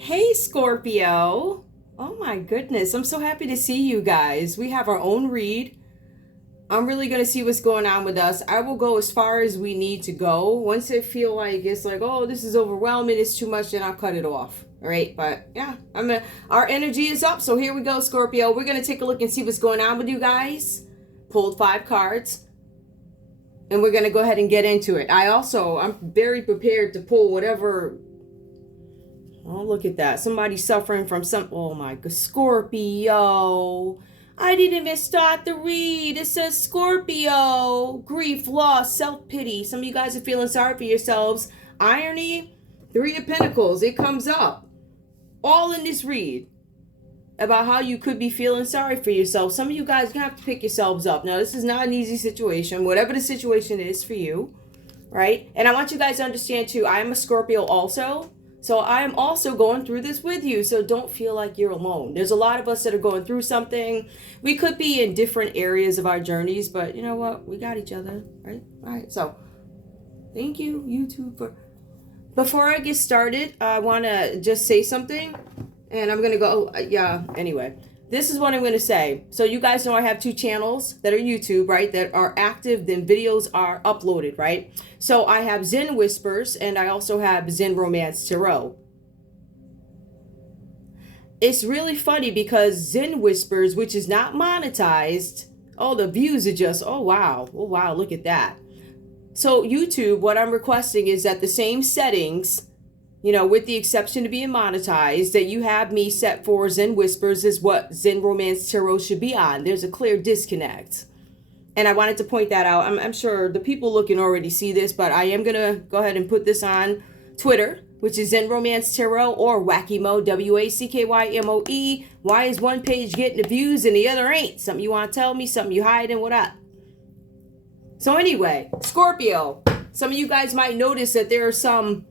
Hey, Scorpio. Oh my goodness, I'm so happy to see you guys. We have our own read. I'm really going to see what's going on with us. I will go as far as we need to go. Once I feel like it's like, oh, this is overwhelming, it's too much, then I'll cut it off. All right, but yeah, our energy is up. So here we go, Scorpio. We're going to take a look and see what's going on with you guys. Pulled 5 cards. And we're going to go ahead and get into it. I'm very prepared to pull whatever. Oh, look at that. Somebody suffering from oh my God, Scorpio. I didn't even start the read. It says Scorpio. Grief, loss, self-pity. Some of you guys are feeling sorry for yourselves. Irony, 3 of Pentacles. It comes up. All in this read. About how you could be feeling sorry for yourself. Some of you guys are going to have to pick yourselves up. Now, this is not an easy situation. Whatever the situation is for you. Right? And I want you guys to understand too, I am a Scorpio also. So I am also going through this with you. So don't feel like you're alone. There's a lot of us that are going through something. We could be in different areas of our journeys, but you know what? We got each other, right? All right. So thank you, YouTube. Before I get started, I want to just say something. And I'm going to go, anyway. This is what I'm going to say. So you guys know I have 2 channels that are YouTube, right? That are active, then videos are uploaded, right? So I have Zen Whispers and I also have Zen Romance Tarot. It's really funny because Zen Whispers, which is not monetized, oh, the views are just, oh, wow, look at that. So YouTube, what I'm requesting is that the same settings, you know, with the exception of being monetized, that you have me set for Zen Whispers is what Zen Romance Tarot should be on. There's a clear disconnect. And I wanted to point that out. I'm sure the people looking already see this, but I am going to go ahead and put this on Twitter, which is Zen Romance Tarot, or Wackymo, WACKYMOE. Why is one page getting the views and the other ain't? Something you want to tell me? Something you hiding? What up? So anyway, Scorpio, some of you guys might notice that there are some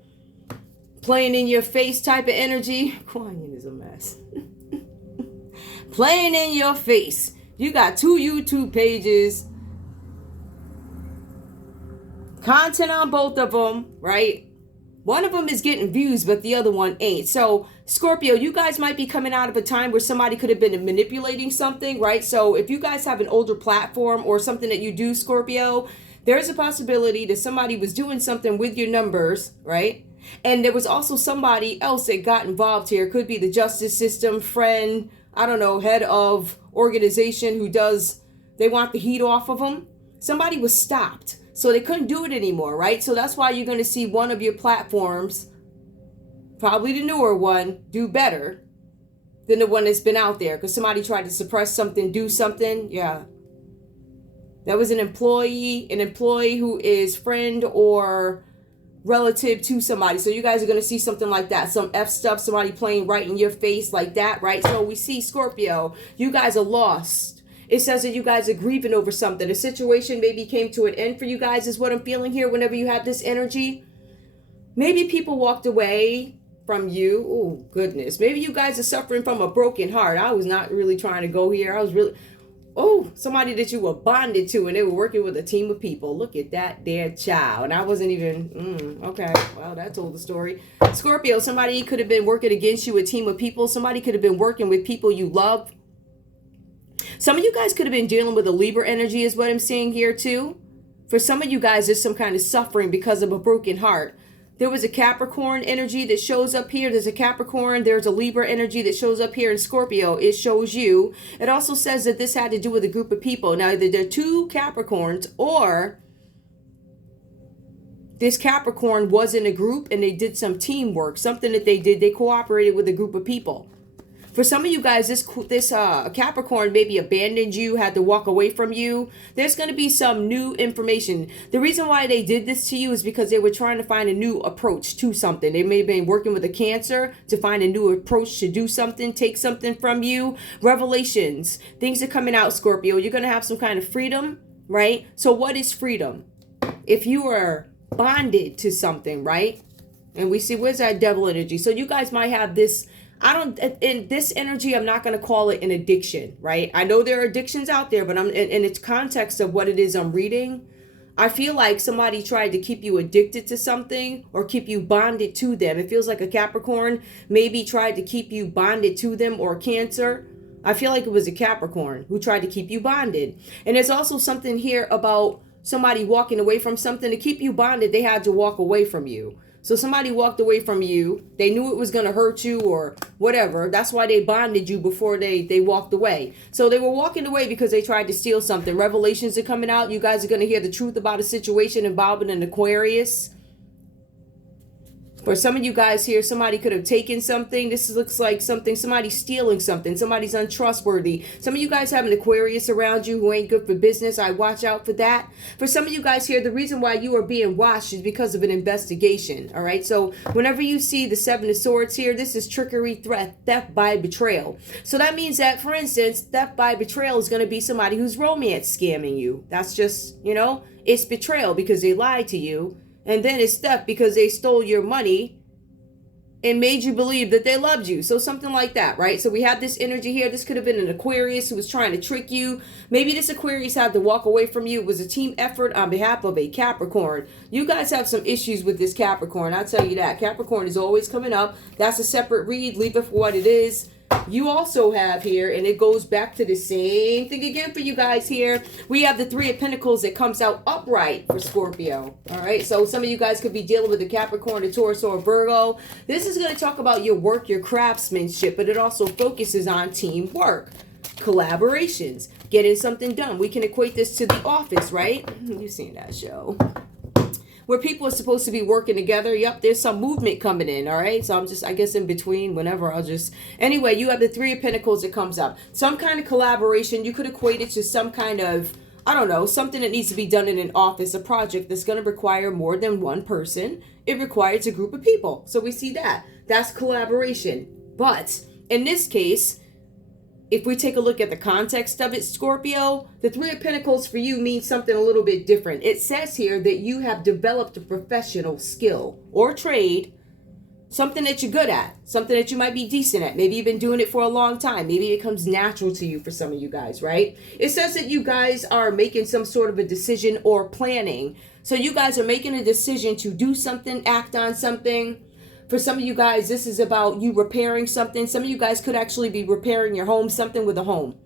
playing in your face type of energy. Kuan is a mess. Playing in your face. You got 2 YouTube pages. Content on both of them, right? One of them is getting views, but the other one ain't. So, Scorpio, you guys might be coming out of a time where somebody could have been manipulating something, right? So, if you guys have an older platform or something that you do, Scorpio, there's a possibility that somebody was doing something with your numbers, right? And there was also somebody else that got involved here. Could be the justice system, friend, I don't know, head of organization they want the heat off of them. Somebody was stopped. So they couldn't do it anymore, right? So that's why you're going to see one of your platforms, probably the newer one, do better than the one that's been out there. Because somebody tried to suppress something, do something. Yeah. That was an employee who is friend or relative to somebody. So you guys are going to see something like that. Some F stuff, somebody playing right in your face like that, right? So we see Scorpio, you guys are lost. It says that you guys are grieving over something. A situation maybe came to an end for you guys is what I'm feeling here whenever you have this energy. Maybe people walked away from you. Oh, goodness. Maybe you guys are suffering from a broken heart. I was not really trying to go here. Somebody that you were bonded to and they were working with a team of people. Look at that dear child. And I wasn't even, okay. Well, that told the story. Scorpio, somebody could have been working against you, a team of people. Somebody could have been working with people you love. Some of you guys could have been dealing with a Libra energy is what I'm seeing here too. For some of you guys, there's some kind of suffering because of a broken heart. There was a Capricorn energy that shows up here. There's a Capricorn. There's a Libra energy that shows up here in Scorpio. It shows you. It also says that this had to do with a group of people. Now, either there are 2 Capricorns or this Capricorn was in a group and they did some teamwork. Something that they did. They cooperated with a group of people. For some of you guys, this Capricorn maybe abandoned you, had to walk away from you. There's going to be some new information. The reason why they did this to you is because they were trying to find a new approach to something. They may have been working with a Cancer to find a new approach to do something, take something from you. Revelations, things are coming out, Scorpio. You're going to have some kind of freedom, right? So what is freedom? If you are bonded to something, right? And we see, where's that devil energy? So you guys might have this. In this energy, I'm not going to call it an addiction, right? I know there are addictions out there, but in its context of what it is I'm reading, I feel like somebody tried to keep you addicted to something or keep you bonded to them. It feels like a Capricorn maybe tried to keep you bonded to them, or Cancer. I feel like it was a Capricorn who tried to keep you bonded. And there's also something here about somebody walking away from something. To keep you bonded, they had to walk away from you. So somebody walked away from you. They knew it was going to hurt you or whatever. That's why they bonded you before they walked away. So they were walking away because they tried to steal something. Revelations are coming out. You guys are going to hear the truth about a situation involving an Aquarius. For some of you guys here, somebody could have taken something. This looks like somebody's stealing something. Somebody's untrustworthy. Some of you guys have an Aquarius around you who ain't good for business. I watch out for that. For some of you guys here, the reason why you are being watched is because of an investigation. All right. So whenever you see the Seven of Swords here, this is trickery, theft by betrayal. So that means that, for instance, theft by betrayal is going to be somebody who's romance scamming you. That's just, it's betrayal because they lied to you. And then it's theft because they stole your money and made you believe that they loved you. So something like that, right? So we have this energy here. This could have been an Aquarius who was trying to trick you. Maybe this Aquarius had to walk away from you. It was a team effort on behalf of a Capricorn. You guys have some issues with this Capricorn. I'll tell you that. Capricorn is always coming up. That's a separate read. Leave it for what it is. You also have here, and it goes back to the same thing again for you guys here. We have the Three of Pentacles that comes out upright for Scorpio. All right, so some of you guys could be dealing with a Capricorn, a Taurus, or a Virgo. This is going to talk about your work, your craftsmanship, but it also focuses on teamwork, collaborations, getting something done. We can equate this to The Office, right? You've seen that show. Where people are supposed to be working together. Yep, there's some movement coming in, all right? So I'm just, I guess, in between, whenever anyway, you have the Three of Pentacles that comes up. Some kind of collaboration. You could equate it to some kind of, I don't know, something that needs to be done in an office, a project that's going to require more than one person. It requires a group of people. So we see that. That's collaboration. But in this case, if we take a look at the context of it, Scorpio, the Three of Pentacles for you means something a little bit different. It says here that you have developed a professional skill or trade, something that you're good at, something that you might be decent at. Maybe you've been doing it for a long time. Maybe it comes natural to you for some of you guys, right? It says that you guys are making some sort of a decision or planning. So you guys are making a decision to do something, act on something. For some of you guys, this is about you repairing something. Some of you guys could actually be repairing your home, something with a home.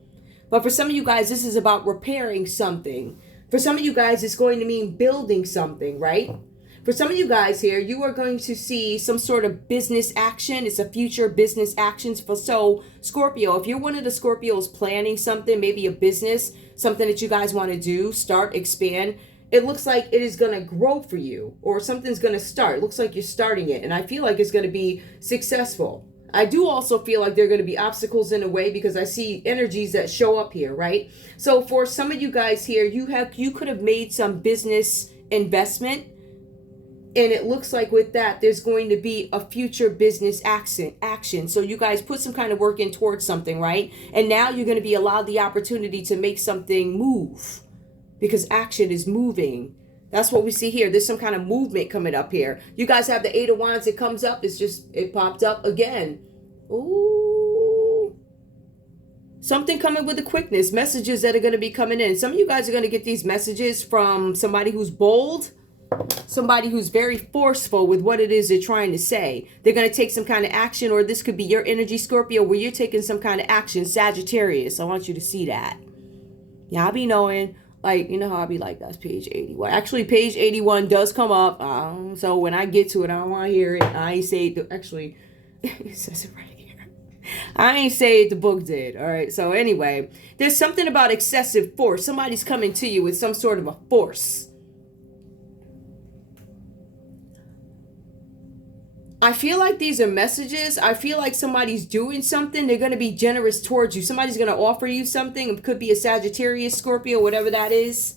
But for some of you guys, this is about repairing something. For some of you guys, it's going to mean building something, right? For some of you guys here, you are going to see some sort of business action. It's a future business actions. So Scorpio, if you're one of the Scorpios planning something, maybe a business, something that you guys want to do, start, expand, it looks like it is going to grow for you, or something's going to start. It looks like you're starting it, and I feel like it's going to be successful. I do also feel like there are going to be obstacles in the way because I see energies that show up here, right? So for some of you guys here, you could have made some business investment, and it looks like with that, there's going to be a future business action. So you guys put some kind of work in towards something, right? And now you're going to be allowed the opportunity to make something move. Because action is moving. That's what we see here. There's some kind of movement coming up here. You guys have the Eight of Wands. It comes up. It popped up again. Ooh. Something coming with a quickness. Messages that are going to be coming in. Some of you guys are going to get these messages from somebody who's bold. Somebody who's very forceful with what it is they're trying to say. They're going to take some kind of action, or this could be your energy, Scorpio, where you're taking some kind of action. Sagittarius. I want you to see that. Yeah, I'll be knowing. Like, you know how I'll be like, that's page 81. Actually, page 81 does come up. So when I get to it, I don't want to hear it. I ain't say it. Actually, it says it right here. I ain't say it. The book did. All right. So anyway, there's something about excessive force. Somebody's coming to you with some sort of a force. I feel like these are messages. I feel like somebody's doing something. They're going to be generous towards you. Somebody's going to offer you something. It could be a Sagittarius, Scorpio, whatever that is.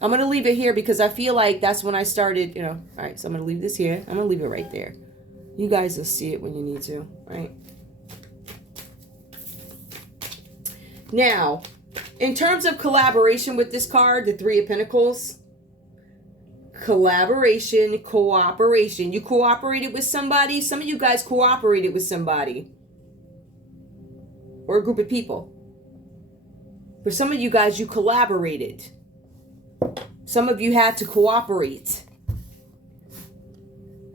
I'm going to leave it here because I feel like that's when I started, All right, so I'm going to leave this here. I'm going to leave it right there. You guys will see it when you need to, right? Now, in terms of collaboration with this card, the Three of Pentacles, collaboration, cooperation. You cooperated with somebody. Some of you guys cooperated with somebody or a group of people. For some of you guys, you collaborated. Some of you had to cooperate.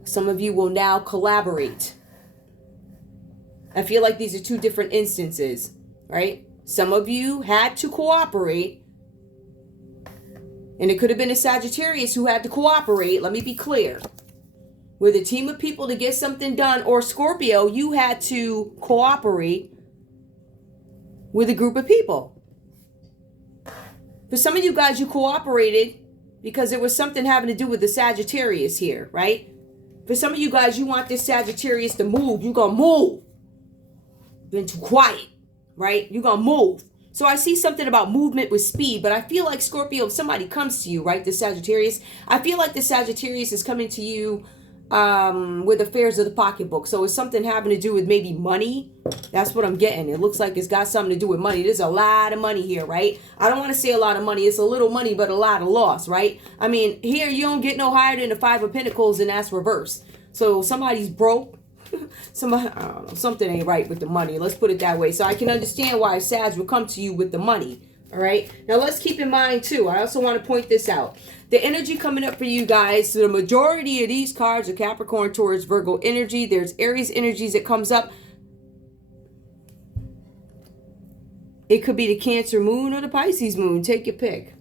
Some of you will now collaborate. I feel like these are two different instances, right? Some of you had to cooperate. And it could have been a Sagittarius who had to cooperate. Let me be clear. With a team of people to get something done. Or Scorpio, you had to cooperate with a group of people. For some of you guys, you cooperated because there was something having to do with the Sagittarius here, right? For some of you guys, you want this Sagittarius to move. You're going to move. Been too quiet, right? You're going to move. So I see something about movement with speed, but I feel like Scorpio, if somebody comes to you, right, the Sagittarius, I feel like the Sagittarius is coming to you with affairs of the pocketbook. So it's something having to do with maybe money. That's what I'm getting. It looks like it's got something to do with money. There's a lot of money here, right? I don't want to say a lot of money. It's a little money, but a lot of loss, right? I mean, here you don't get no higher than the Five of Pentacles, and that's reverse. So somebody's broke. Somebody, I don't know, something ain't right with the money. Let's put it that way. So I can understand why Sag will come to you with the money. All right. Now let's keep in mind too. I also want to point this out. The energy coming up for you guys. So the majority of these cards are Capricorn, Taurus, Virgo energy. There's Aries energies that comes up. It could be the Cancer moon or the Pisces moon. Take your pick.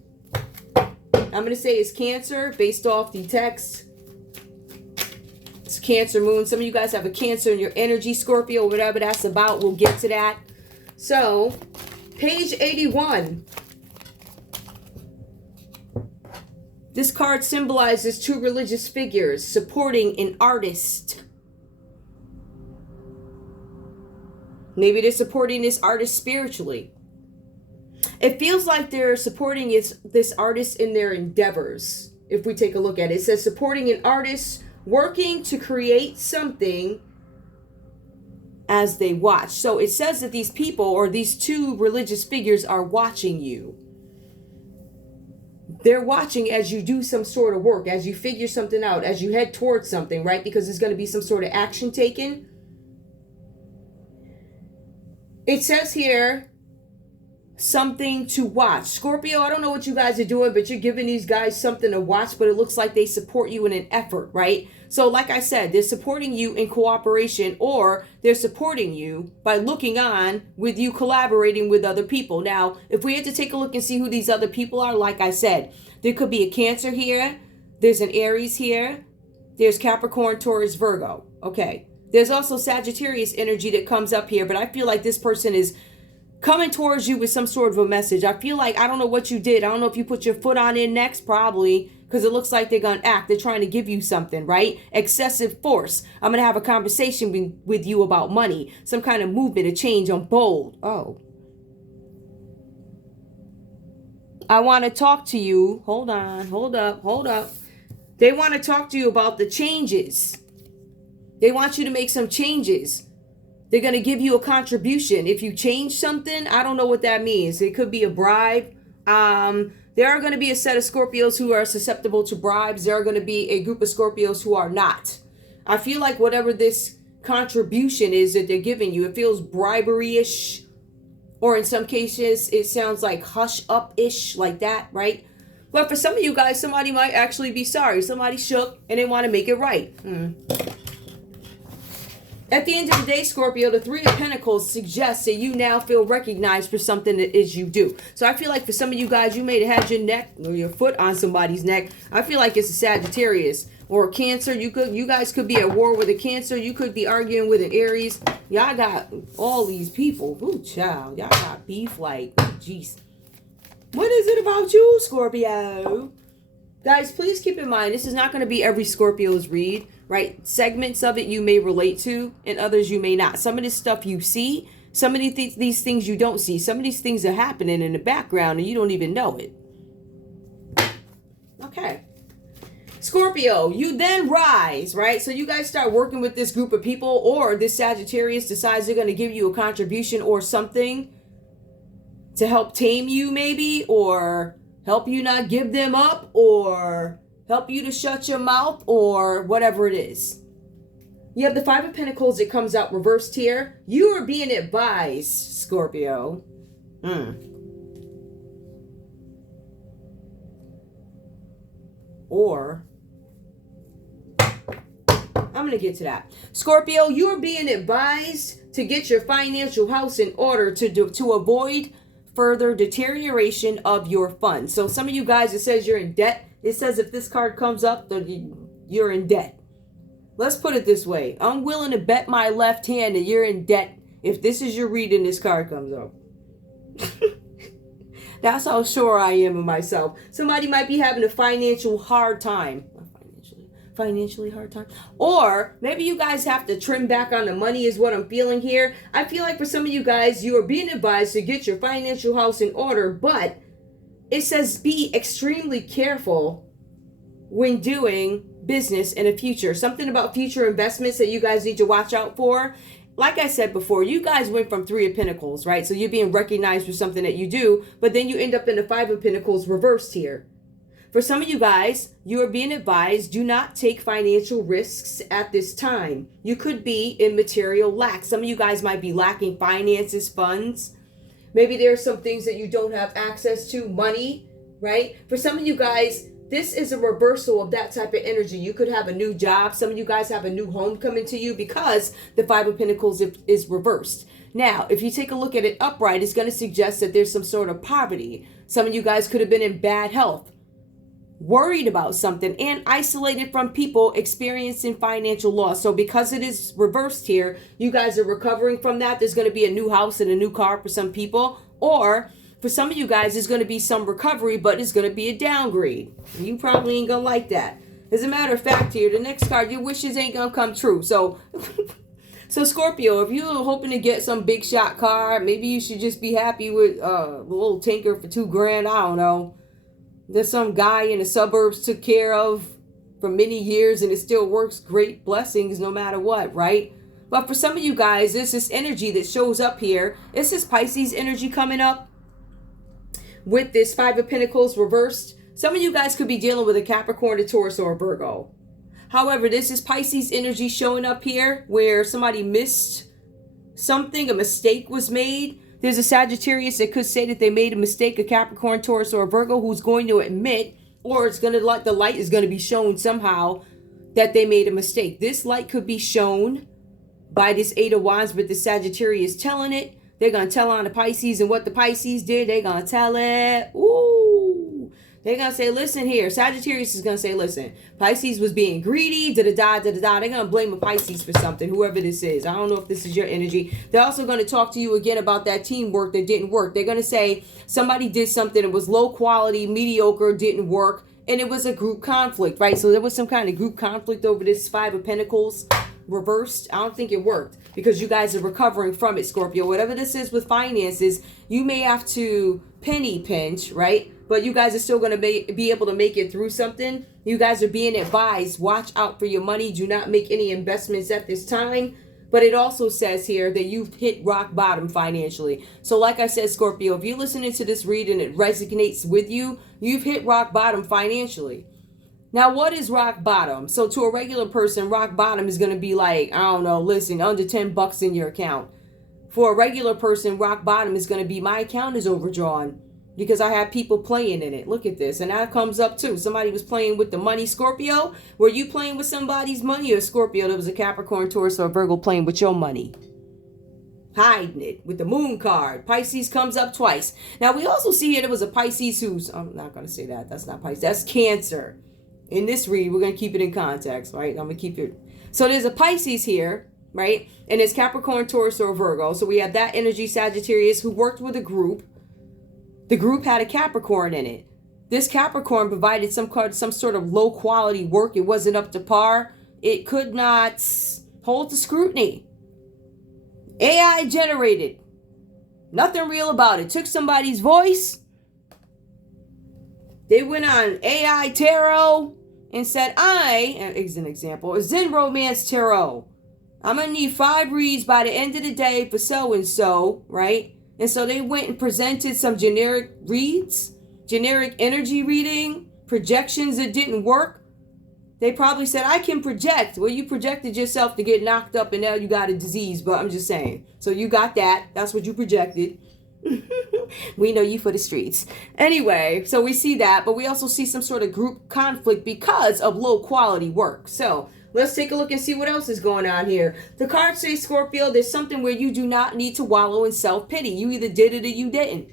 I'm going to say it's Cancer based off the text. It's Cancer moon. Some of you guys have a Cancer in your energy, Scorpio, whatever that's about. We'll get to that. So, page 81. This card symbolizes two religious figures supporting an artist. Maybe they're supporting this artist spiritually. It feels like they're supporting this artist in their endeavors. If we take a look at it, it says supporting an artist working to create something as they watch. So it says that these people or these two religious figures are watching you. They're watching as you do some sort of work, as you figure something out, as you head towards something, right? Because there's going to be some sort of action taken. It says here, something to watch. Scorpio, I don't know what you guys are doing, but you're giving these guys something to watch, but it looks like they support you in an effort, right? So like I said, they're supporting you in cooperation, or they're supporting you by looking on with you collaborating with other people. Now, if we had to take a look and see who these other people are, like I said, there could be a Cancer here. There's an Aries here. There's Capricorn, Taurus, Virgo. Okay. There's also Sagittarius energy that comes up here, but I feel like this person is coming towards you with some sort of a message. I feel like, I don't know what you did. I don't know if you put your foot on it next, probably, because it looks like they're going to act. They're trying to give you something, right? Excessive force. I'm going to have a conversation with you about money. Some kind of movement, a change. I'm bold. Oh. I want to talk to you. Hold on. Hold up. They want to talk to you about the changes. They want you to make some changes. They're going to give you a contribution. If you change something, I don't know what that means. It could be a bribe. There are going to be a set of Scorpios who are susceptible to bribes. There are going to be a group of Scorpios who are not. I feel like whatever this contribution is that they're giving you, it feels bribery-ish. Or in some cases, it sounds like hush-up-ish, like that, right? But for some of you guys, somebody might actually be sorry. Somebody shook and they want to make it right. At the end of the day, Scorpio, the Three of Pentacles suggests that you now feel recognized for something that is you do. So I feel like for some of you guys, you may have had your neck or your foot on somebody's neck. I feel like it's a Sagittarius or a Cancer. You guys could be at war with a Cancer. You could be arguing with an Aries. Y'all got all these people. Ooh, child. Y'all got beef like, jeez. What is it about you, Scorpio? Guys, please keep in mind, this is not going to be every Scorpio's read, right? Segments of it you may relate to, and others you may not. Some of this stuff you see, some of these things you don't see. Some of these things are happening in the background, and you don't even know it. Okay. Scorpio, you then rise, right? So you guys start working with this group of people, or this Sagittarius decides they're going to give you a contribution or something to help tame you, maybe, or help you not give them up, or help you to shut your mouth, or whatever it is. You have the Five of Pentacles that comes out reversed here. You are being advised, Scorpio. Or, I'm going to get to that. Scorpio, you're being advised to get your financial house in order to avoid further deterioration of your funds. So some of you guys, it says you're in debt. It says if this card comes up, you're in debt. Let's put it this way. I'm willing to bet my left hand that you're in debt if this is your reading, this card comes up. That's how sure I am of myself. Somebody might be having a financially hard time. Financially hard time. Or maybe you guys have to trim back on the money is what I'm feeling here. I feel like for some of you guys, you are being advised to get your financial house in order, but it says be extremely careful when doing business in the future. Something about future investments that you guys need to watch out for. Like I said before, you guys went from 3 of Pentacles, right? So you're being recognized for something that you do, but then you end up in the 5 of Pentacles reversed here. For some of you guys, you are being advised, do not take financial risks at this time. You could be in material lack. Some of you guys might be lacking finances, funds. Maybe there are some things that you don't have access to, money, right? For some of you guys, this is a reversal of that type of energy. You could have a new job. Some of you guys have a new home coming to you because the 5 of Pentacles is reversed. Now, if you take a look at it upright, it's going to suggest that there's some sort of poverty. Some of you guys could have been in bad health, worried about something, and isolated from people experiencing financial loss. So because it is reversed here, you guys are recovering from that. There's going to be a new house and a new car for some people. Or for some of you guys, there's going to be some recovery, but it's going to be a downgrade. You probably ain't going to like that. As a matter of fact here, the next card, your wishes ain't going to come true. So Scorpio, if you're hoping to get some big shot car, maybe you should just be happy with a little tanker for $2,000. I don't know. There's some guy in the suburbs took care of for many years and it still works. Great blessings no matter what, right? But for some of you guys, there's this energy that shows up here. It's this Pisces energy coming up with this 5 of Pentacles reversed. Some of you guys could be dealing with a Capricorn, a Taurus, or a Virgo. However, this is Pisces energy showing up here where somebody missed something, a mistake was made. There's a Sagittarius that could say that they made a mistake, a Capricorn, Taurus, or a Virgo who's going to admit, or it's going to like the light is going to be shown somehow that they made a mistake. This light could be shown by this 8 of Wands, but the Sagittarius telling it. They're going to tell on the Pisces, and what the Pisces did, they're going to tell it. Ooh. They're going to say, listen here. Sagittarius is going to say, listen, Pisces was being greedy, da-da-da, da-da-da. They're going to blame a Pisces for something, whoever this is. I don't know if this is your energy. They're also going to talk to you again about that teamwork that didn't work. They're going to say somebody did something that was low quality, mediocre, didn't work, and it was a group conflict, right? So there was some kind of group conflict over this 5 of Pentacles reversed. I don't think it worked because you guys are recovering from it, Scorpio. Whatever this is with finances, you may have to penny pinch, right? But you guys are still going to be able to make it through something. You guys are being advised, watch out for your money. Do not make any investments at this time. But it also says here that you've hit rock bottom financially. So like I said, Scorpio, if you're listening to this read and it resonates with you, you've hit rock bottom financially. Now, what is rock bottom? So to a regular person, rock bottom is going to be like, I don't know, listen, under $10 in your account. For a regular person, rock bottom is going to be, my account is overdrawn because I have people playing in it. Look at this. And that comes up too. Somebody was playing with the money. Scorpio, were you playing with somebody's money, or Scorpio, there was a Capricorn, Taurus, or Virgo playing with your money? Hiding it with the moon card. Pisces comes up twice. Now, we also see here there was a Pisces who's, I'm not going to say that. That's not Pisces. That's Cancer. In this read, we're going to keep it in context, right? I'm going to keep it. So there's a Pisces here, right? And it's Capricorn, Taurus, or Virgo. So we have that energy, Sagittarius, who worked with a group. The group had a Capricorn in it. This Capricorn provided some sort of low quality work. It wasn't up to par. It could not hold the scrutiny. AI generated. Nothing real about it. Took somebody's voice. They went on AI Tarot and said, as an example, Zen Romance Tarot. I'm going to need 5 reads by the end of the day for so-and-so, right? And so they went and presented some generic reads, generic energy reading, projections that didn't work. They probably said, I can project. Well, you projected yourself to get knocked up and now you got a disease, but I'm just saying. So you got that. That's what you projected. We know you for the streets. Anyway, so we see that, but we also see some sort of group conflict because of low quality work. So let's take a look and see what else is going on here. The cards say, Scorpio, there's something where you do not need to wallow in self-pity. You either did it or you didn't.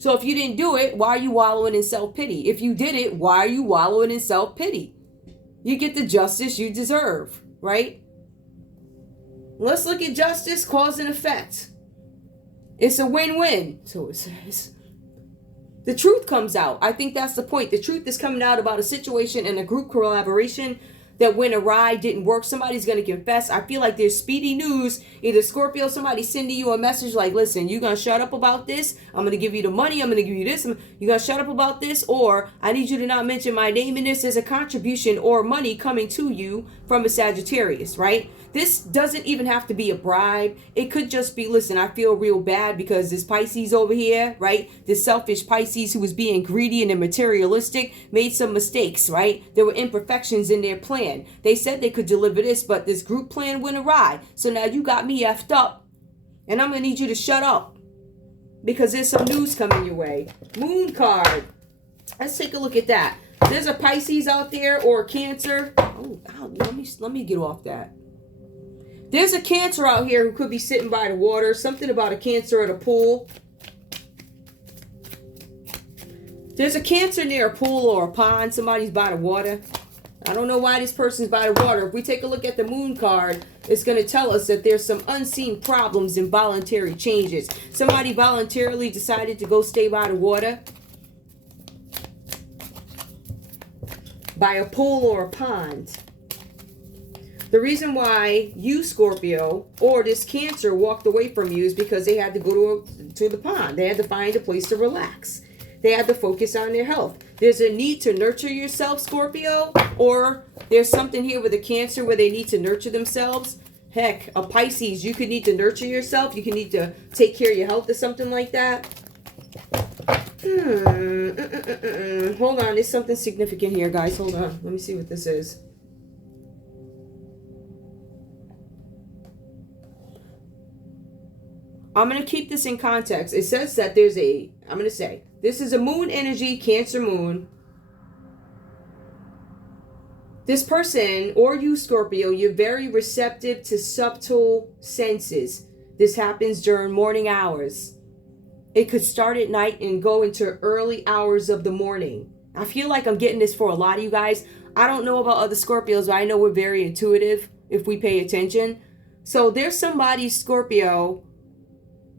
So if you didn't do it, why are you wallowing in self-pity? If you did it, why are you wallowing in self-pity? You get the justice you deserve, right? Let's look at justice, cause and effect. It's a win-win, so it says. The truth comes out. I think that's the point. The truth is coming out about a situation in a group collaboration that went awry, didn't work. Somebody's going to confess. I feel like there's speedy news. Either Scorpio, somebody sending you a message like, listen, you going to shut up about this? I'm going to give you the money. I'm going to give you this. You going to shut up about this? Or I need you to not mention my name in this. There's a contribution or money coming to you from a Sagittarius, right? This doesn't even have to be a bribe. It could just be, listen, I feel real bad because this Pisces over here, right? This selfish Pisces who was being greedy and materialistic made some mistakes, right? There were imperfections in their plan. They said they could deliver this, but this group plan went awry. So now you got me effed up. And I'm going to need you to shut up because there's some news coming your way. Moon card. Let's take a look at that. There's a Pisces out there or a Cancer. Oh, let me get off that. There's a Cancer out here who could be sitting by the water. Something about a Cancer at a pool. There's a Cancer near a pool or a pond. Somebody's by the water. I don't know why this person's by the water. If we take a look at the Moon card, it's going to tell us that there's some unseen problems and voluntary changes. Somebody voluntarily decided to go stay by the water. By a pool or a pond. The reason why you, Scorpio, or this Cancer walked away from you is because they had to go to the pond. They had to find a place to relax. They had to focus on their health. There's a need to nurture yourself, Scorpio, or there's something here with a Cancer where they need to nurture themselves. Heck, a Pisces, you could need to nurture yourself. You could need to take care of your health or something like that. Hold on, there's something significant here, guys. Hold on. Let me see what this is. I'm going to keep this in context. It says that there's this is a moon energy, Cancer moon. This person, or you, Scorpio, you're very receptive to subtle senses. This happens during morning hours. It could start at night and go into early hours of the morning. I feel like I'm getting this for a lot of you guys. I don't know about other Scorpios, but I know we're very intuitive if we pay attention. So there's somebody, Scorpio,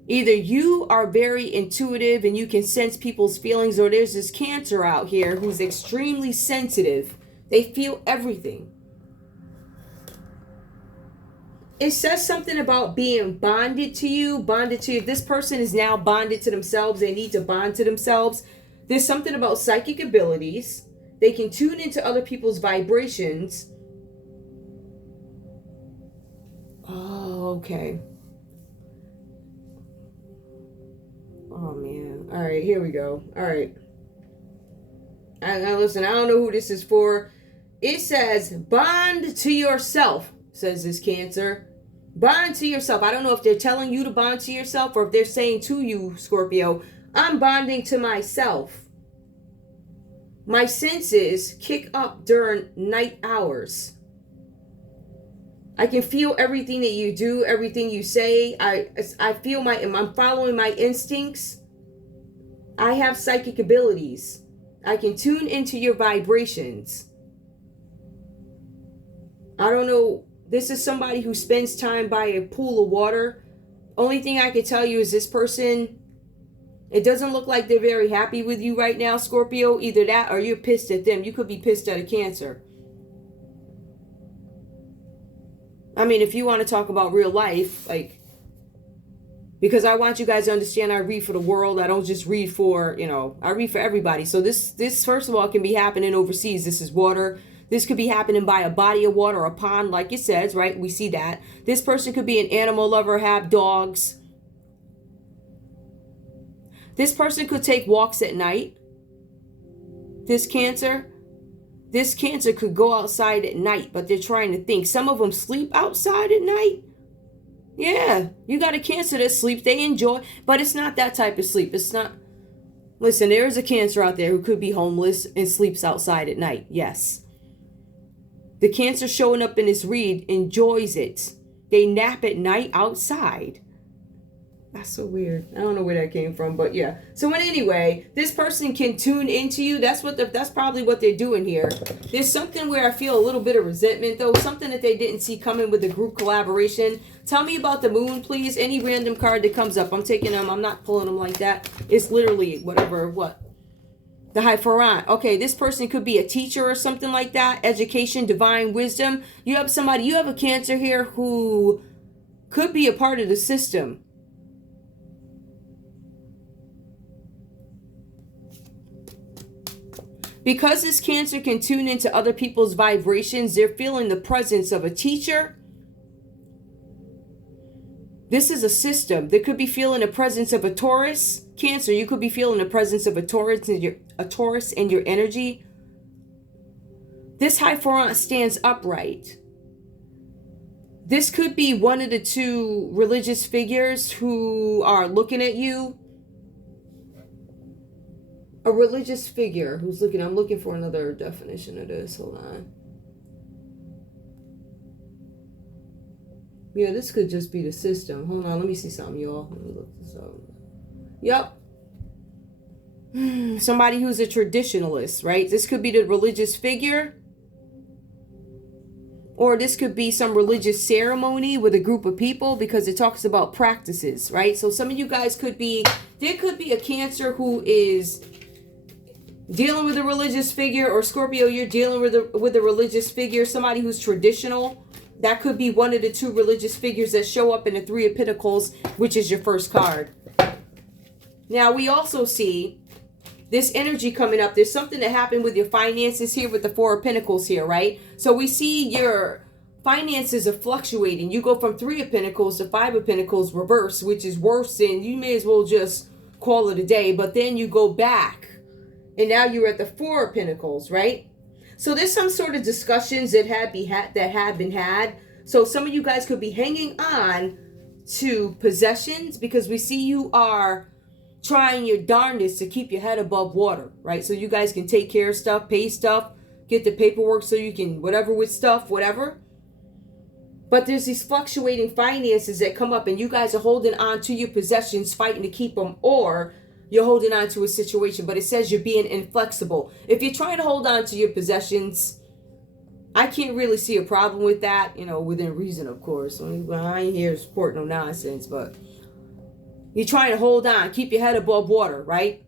either you are very intuitive and you can sense people's feelings, or there's this Cancer out here who's extremely sensitive. They feel everything. It says something about being bonded to you. This person is now bonded to themselves. They need to bond to themselves. There's something about psychic abilities. They can tune into other people's vibrations. Oh, okay. Oh, man. All right, here we go. All right. Now, listen, I don't know who this is for. It says, bond to yourself, says this Cancer. Bond to yourself. I don't know if they're telling you to bond to yourself or if they're saying to you, Scorpio, I'm bonding to myself. My senses kick up during night hours. I can feel everything that you do, everything you say. I feel I'm following my instincts. I have psychic abilities. I can tune into your vibrations. I don't know. This is somebody who spends time by a pool of water. Only thing I can tell you is this person, it doesn't look like they're very happy with you right now, Scorpio. Either that or you're pissed at them. You could be pissed at a Cancer. I mean, if you want to talk about real life, like, because I want you guys to understand I read for the world. I don't just read for, I read for everybody. So this first of all can be happening overseas. This is water. This could be happening by a body of water, a pond, like it says, right? We see that. This person could be an animal lover, have dogs. This person could take walks at night. This Cancer could go outside at night, but they're trying to think. Some of them sleep outside at night. Yeah, you got a Cancer that sleeps. They enjoy, but it's not that type of sleep. It's not. Listen, there is a Cancer out there who could be homeless and sleeps outside at night. Yes. The Cancer showing up in this read enjoys it. They nap at night outside. That's so weird. I don't know where that came from, but yeah. So anyway, this person can tune into you. That's probably what they're doing here. There's something where I feel a little bit of resentment, though. Something that they didn't see coming with the group collaboration. Tell me about the moon, please. Any random card that comes up. I'm taking them. I'm not pulling them like that. It's literally whatever. What? The High Farant. Okay, this person could be a teacher or something like that. Education, divine wisdom. You have a Cancer here who could be a part of the system. Because this Cancer can tune into other people's vibrations, they're feeling the presence of a teacher. This is a system. They could be feeling the presence of a Taurus. Cancer, you could be feeling the presence of a Taurus in your energy. This High Farant stands upright. This could be one of the two religious figures who are looking at you. A religious figure who's looking. I'm looking for another definition of this. Hold on. Yeah, this could just be the system. Hold on, let me see something, y'all. Let me look this up. Yep. Somebody who's a traditionalist, right? This could be the religious figure. Or this could be some religious ceremony with a group of people, because it talks about practices, right? So some of you guys there could be a Cancer who is dealing with a religious figure, or Scorpio, you're dealing with a religious figure, somebody who's traditional. That could be one of the two religious figures that show up in the Three of Pentacles, which is your first card. Now, we also see this energy coming up. There's something that happened with your finances here with the Four of Pentacles here, right? So we see your finances are fluctuating. You go from Three of Pentacles to Five of Pentacles reverse, which is worse than, you may as well just call it a day. But then you go back, and now you're at the Four of Pentacles, right? So there's some sort of discussions that have been had. So some of you guys could be hanging on to possessions, because we see you are trying your darndest to keep your head above water, right? So you guys can take care of stuff, pay stuff, get the paperwork so you can whatever with stuff, whatever. But there's these fluctuating finances that come up, and you guys are holding on to your possessions, fighting to keep them, or you're holding on to a situation, but it says you're being inflexible. If you're trying to hold on to your possessions, I can't really see a problem with that, within reason, of course. I ain't here supporting no nonsense, but you're trying to hold on, keep your head above water, right?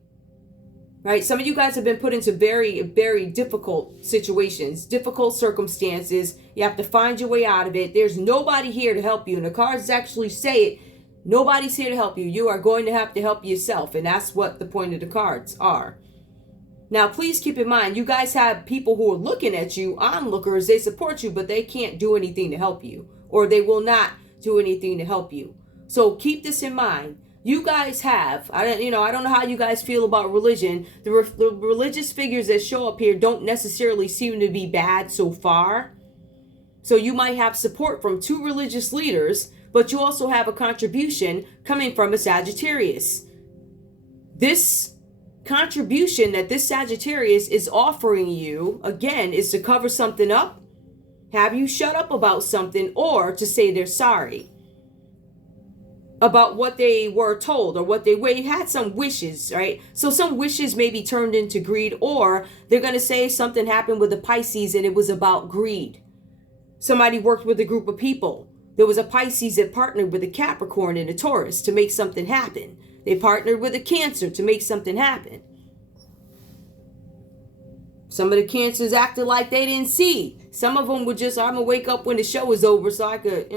Right? Some of you guys have been put into very, very difficult situations, difficult circumstances. You have to find your way out of it. There's nobody here to help you, and the cards actually say it. Nobody's here to help you. You are going to have to help yourself. And that's what the point of the cards are. Now, please keep in mind, you guys have people who are looking at you, onlookers. They support you, but they can't do anything to help you. Or they will not do anything to help you. So keep this in mind. You guys have, I don't know how you guys feel about religion. The religious figures that show up here don't necessarily seem to be bad so far. So you might have support from two religious leaders, but you also have a contribution coming from a Sagittarius. This contribution that this Sagittarius is offering you, again, is to cover something up, have you shut up about something, or to say they're sorry about what they were told, or what they had some wishes, right? So some wishes may be turned into greed, or they're going to say something happened with the Pisces and it was about greed. Somebody worked with a group of people. There was a Pisces that partnered with a Capricorn and a Taurus to make something happen. They partnered with a Cancer to make something happen. Some of the Cancers acted like they didn't see. Some of them were just, I'm going to wake up when the show is over so I could,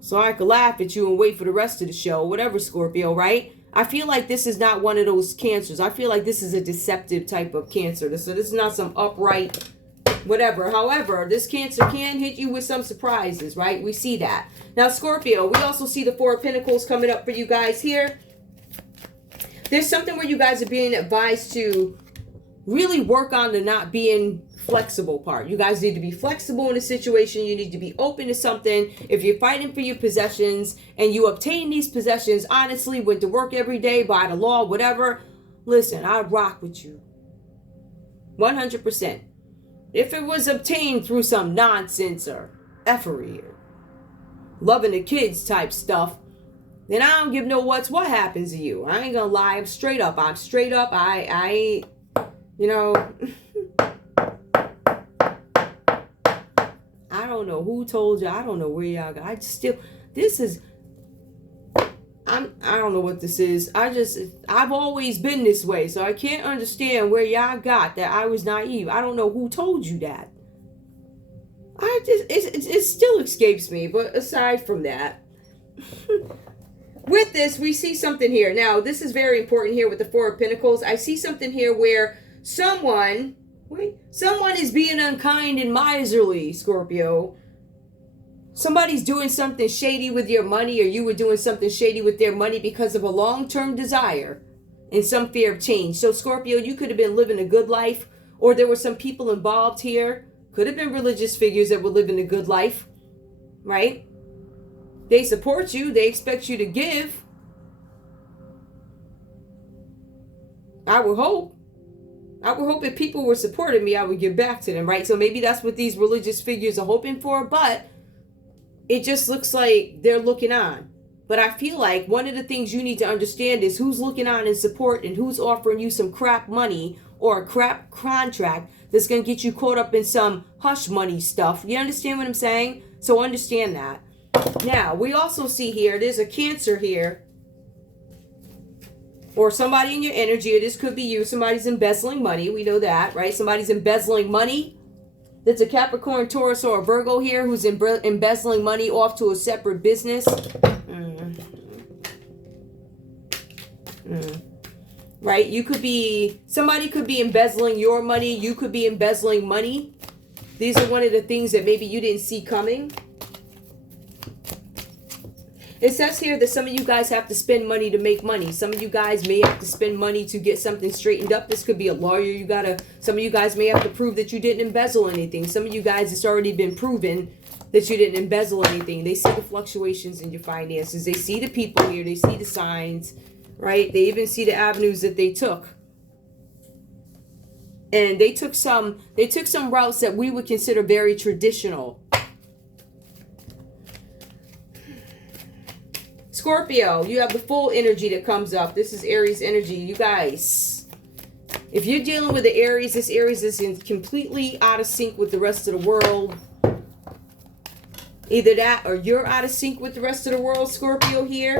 so I could laugh at you and wait for the rest of the show, whatever, Scorpio, right? I feel like this is not one of those Cancers. I feel like this is a deceptive type of Cancer. So this is not some upright whatever. However, this Cancer can hit you with some surprises, right? We see that. Now, Scorpio, we also see the Four of Pentacles coming up for you guys here. There's something where you guys are being advised to really work on the not being flexible part. You guys need to be flexible in a situation. You need to be open to something. If you're fighting for your possessions and you obtain these possessions honestly, went to work every day by the law, whatever, listen, I rock with you 100%. If it was obtained through some nonsense or effery or loving the kids type stuff, then I don't give no what happens to you. I ain't gonna lie. I'm straight up. I ain't, you know, I don't know who told you. I don't know where y'all got. I don't know what this is. I've always been this way. So I can't understand where y'all got that I was naive. I don't know who told you that. It still escapes me. But aside from that, with this, we see something here. Now, this is very important here with the Four of Pentacles. I see something here where someone is being unkind and miserly, Scorpio. Somebody's doing something shady with your money, or you were doing something shady with their money because of a long-term desire and some fear of change. So, Scorpio, you could have been living a good life, or there were some people involved here. Could have been religious figures that were living a good life, right? They support you. They expect you to give. I would hope if people were supporting me, I would give back to them, right? So maybe that's what these religious figures are hoping for, but it just looks like they're looking on. But I feel like one of the things you need to understand is who's looking on in support and who's offering you some crap money or a crap contract that's going to get you caught up in some hush money stuff. You understand what I'm saying? So understand that. Now, we also see here, there's a Cancer here. Or somebody in your energy, or this could be you. Somebody's embezzling money. We know that, right? Somebody's embezzling money. That's a Capricorn, Taurus, or a Virgo here who's embezzling money off to a separate business. Right? Somebody could be embezzling your money. You could be embezzling money. These are one of the things that maybe you didn't see coming. It says here that some of you guys have to spend money to make money. Some of you guys may have to spend money to get something straightened up. This could be a lawyer. Some of you guys may have to prove that you didn't embezzle anything. Some of you guys, it's already been proven that you didn't embezzle anything. They see the fluctuations in your finances. They see the people here. They see the signs, right? They even see the avenues that they took. And they took some routes that we would consider very traditional. Scorpio, you have the full energy that comes up. This is Aries energy. You guys, if you're dealing with the Aries, this Aries is completely out of sync with the rest of the world. Either that or you're out of sync with the rest of the world, Scorpio here.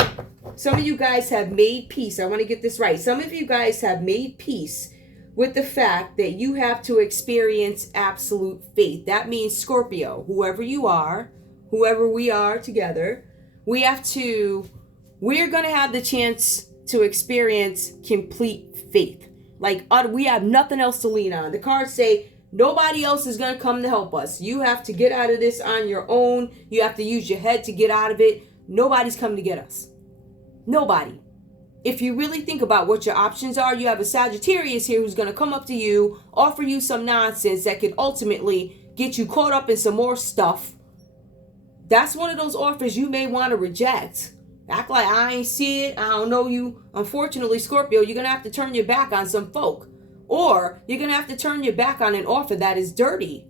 Some of you guys have made peace. I want to get this right. Some of you guys have made peace with the fact that you have to experience absolute faith. That means, Scorpio, whoever you are, whoever we are together, we're going to have the chance to experience complete faith. Like, we have nothing else to lean on. The cards say nobody else is going to come to help us. You have to get out of this on your own. You have to use your head to get out of it. Nobody's coming to get us. Nobody. If you really think about what your options are, you have a Sagittarius here who's going to come up to you, offer you some nonsense that could ultimately get you caught up in some more stuff. That's one of those offers you may want to reject. Act like I ain't see it. I don't know you. Unfortunately, Scorpio, you're going to have to turn your back on some folk. Or you're going to have to turn your back on an offer that is dirty.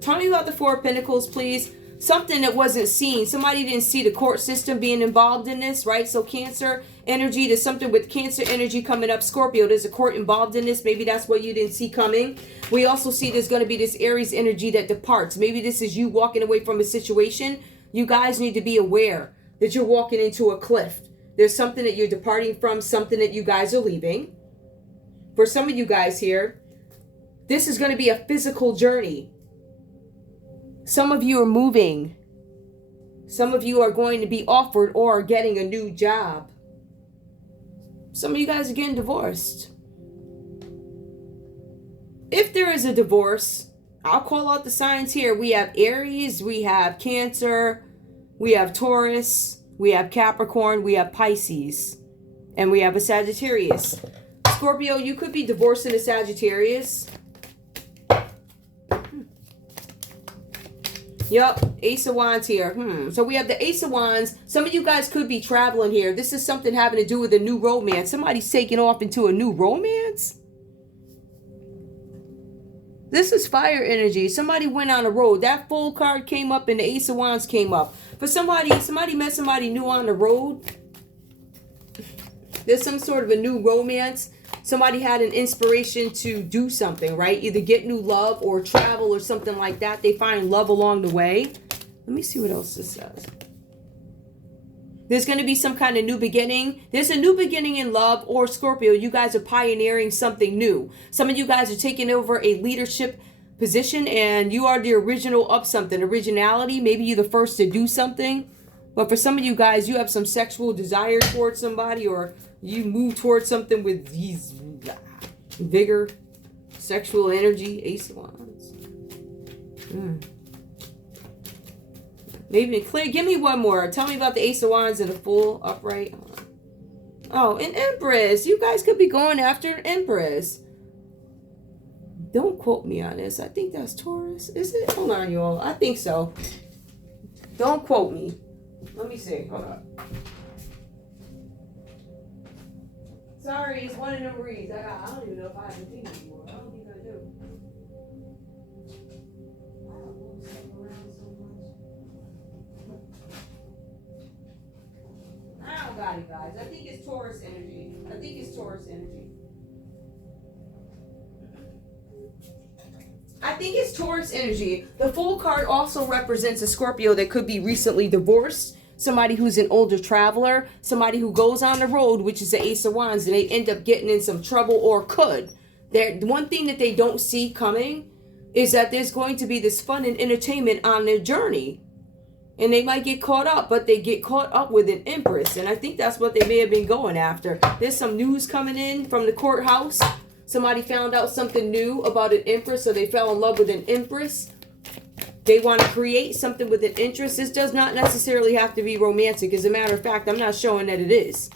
Tell me about the Four of Pentacles, please. Something that wasn't seen. Somebody didn't see the court system being involved in this, right? So Cancer energy, there's something with Cancer energy coming up. Scorpio, there's a court involved in this. Maybe that's what you didn't see coming. We also see there's going to be this Aries energy that departs. Maybe this is you walking away from a situation. You guys need to be aware that you're walking into a cliff. There's something that you're departing from, something that you guys are leaving. For some of you guys here, this is going to be a physical journey. Some of you are moving. Some of you are going to be offered or getting a new job. Some of you guys are getting divorced. If there is a divorce, I'll call out the signs here. We have Aries, we have Cancer, we have Taurus, we have Capricorn, we have Pisces, and we have a Sagittarius. Scorpio, you could be divorcing a Sagittarius. Yup, Ace of Wands here. So we have the Ace of Wands. Some of you guys could be traveling here. This is something having to do with a new romance. Somebody's taking off into a new romance. This is fire energy. Somebody went on a road. That Fool card came up and the Ace of Wands came up. For somebody met somebody new on the road. There's some sort of a new romance. Somebody had an inspiration to do something, right? Either get new love or travel or something like that. They find love along the way. Let me see what else this says. There's going to be some kind of new beginning. There's a new beginning in love, or Scorpio, you guys are pioneering something new. Some of you guys are taking over a leadership position and you are the original of something. Originality, maybe you're the first to do something. But for some of you guys, you have some sexual desire towards somebody, or you move towards something with these vigor, sexual energy. Ace of Wands. Maybe clear. Give me one more. Tell me about the Ace of Wands and the Fool upright. Oh, an Empress. You guys could be going after an Empress. Don't quote me on this. I think that's Taurus. Is it? Hold on, y'all. I think so. Don't quote me. Let me see. Hold on. Sorry, it's one of them reads. I don't even know if I have a thing anymore. I don't think I do. I don't move stuff around so much. I don't got it, guys. I think it's Taurus energy. The Fool card also represents a Scorpio that could be recently divorced. Somebody who's an older traveler, somebody who goes on the road, which is the Ace of Wands, and they end up getting in some trouble, or could. One thing that they don't see coming is that there's going to be this fun and entertainment on their journey. And they might get caught up, but they get caught up with an Empress. And I think that's what they may have been going after. There's some news coming in from the courthouse. Somebody found out something new about an Empress, so they fell in love with an Empress. They want to create something with an interest. This does not necessarily have to be romantic. As a matter of fact, I'm not showing that it is.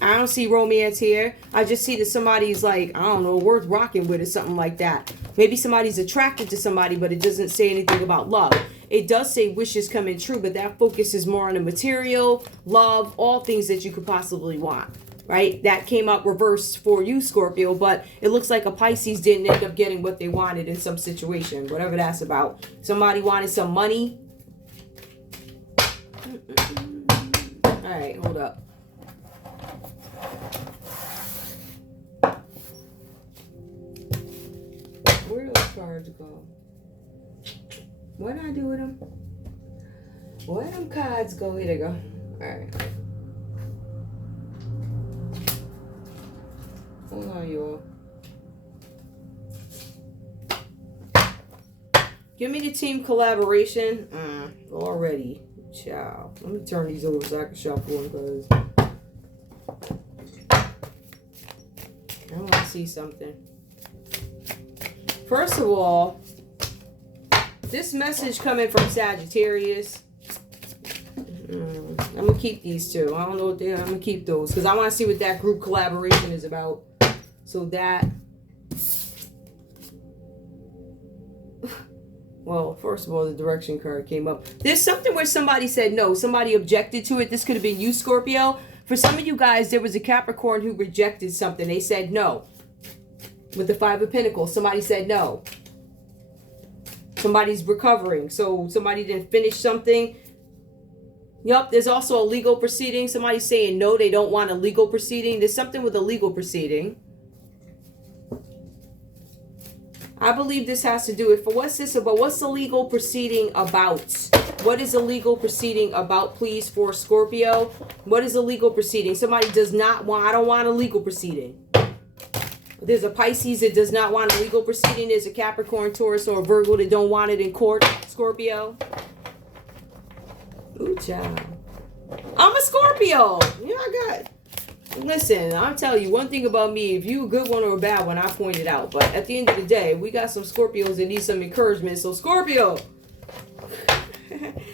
I don't see romance here. I just see that somebody's like, I don't know, worth rocking with or something like that. Maybe somebody's attracted to somebody, but it doesn't say anything about love. It does say wishes coming true, but that focus is more on the material, love, all things that you could possibly want. Right? That came out reversed for you, Scorpio, but it looks like a Pisces didn't end up getting what they wanted in some situation, whatever that's about. Somebody wanted some money. All right, hold up. Where do those cards go? What did I do with them? Where them cards go? Here they go. All right. Hold on, y'all. Give me the team collaboration. Already. Ciao. Let me turn these over so I can shuffle them, because I want to see something. First of all, this message coming from Sagittarius. I'm going to keep these two. I don't know what they are. I'm going to keep those because I want to see what that group collaboration is about. So that, well, first of all, the direction card came up. There's something where somebody said no. Somebody objected to it. This could have been you, Scorpio. For some of you guys, there was a Capricorn who rejected something. They said no. With the Five of Pentacles, somebody said no. Somebody's recovering. So somebody didn't finish something. Yep, there's also a legal proceeding. Somebody's saying no, they don't want a legal proceeding. There's something with a legal proceeding. I believe this has to do with, for what's this about? What's the legal proceeding about? What is a legal proceeding about, please, for Scorpio? What is a legal proceeding? Somebody does not want, I don't want a legal proceeding. There's a Pisces that does not want a legal proceeding. There's a Capricorn, Taurus, or a Virgo that don't want it in court, Scorpio. Ooh, child. I'm a Scorpio. Yeah, I got. Listen, I'll tell you one thing about me. If you a good one or a bad one, I point it out. But at the end of the day, we got some Scorpios that need some encouragement. So, Scorpio,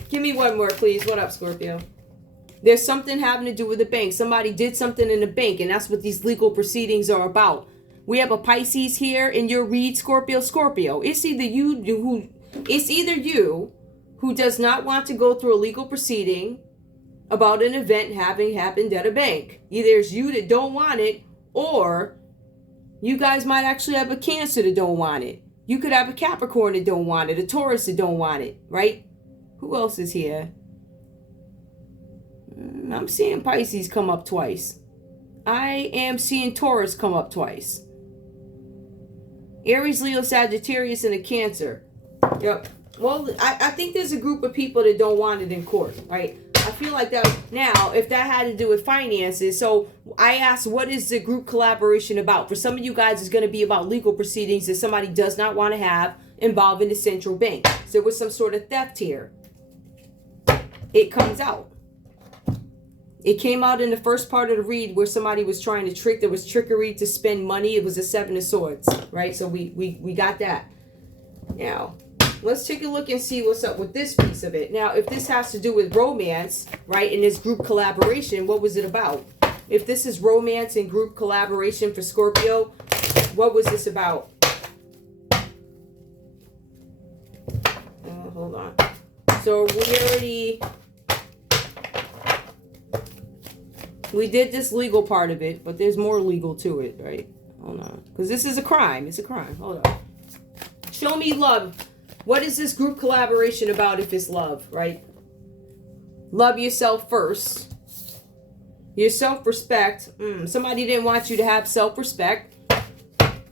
give me one more, please. What up, Scorpio? There's something having to do with the bank. Somebody did something in the bank, and that's what these legal proceedings are about. We have a Pisces here in your read, Scorpio. It's either you who does not want to go through a legal proceeding about an event having happened at a bank. Either it's you that don't want it, or you guys might actually have a Cancer that don't want it. You could have a Capricorn that don't want it, a Taurus that don't want it, right? Who else is here? I'm seeing Pisces come up twice. I am seeing Taurus come up twice. Aries, Leo, Sagittarius, and a Cancer. Yep. Well, I think there's a group of people that don't want it in court, right? I feel like that. Now, if that had to do with finances, so I asked, what is the group collaboration about? For some of you guys, it's going to be about legal proceedings that somebody does not want to have involving the central bank. So there was some sort of theft here. It comes out. It came out in the first part of the read where somebody was trying to trick. There was trickery to spend money. It was a 7 of Swords, right? So we got that. Now, let's take a look and see what's up with this piece of it. Now, if this has to do with romance, right, in this group collaboration, what was it about? If this is romance and group collaboration for Scorpio, what was this about? Hold on. So we did this legal part of it, but there's more legal to it, right? Hold on. Because this is a crime. It's a crime. Hold on. Show me love. What is this group collaboration about if it's love, right? Love yourself first. Your self-respect. Somebody didn't want you to have self-respect.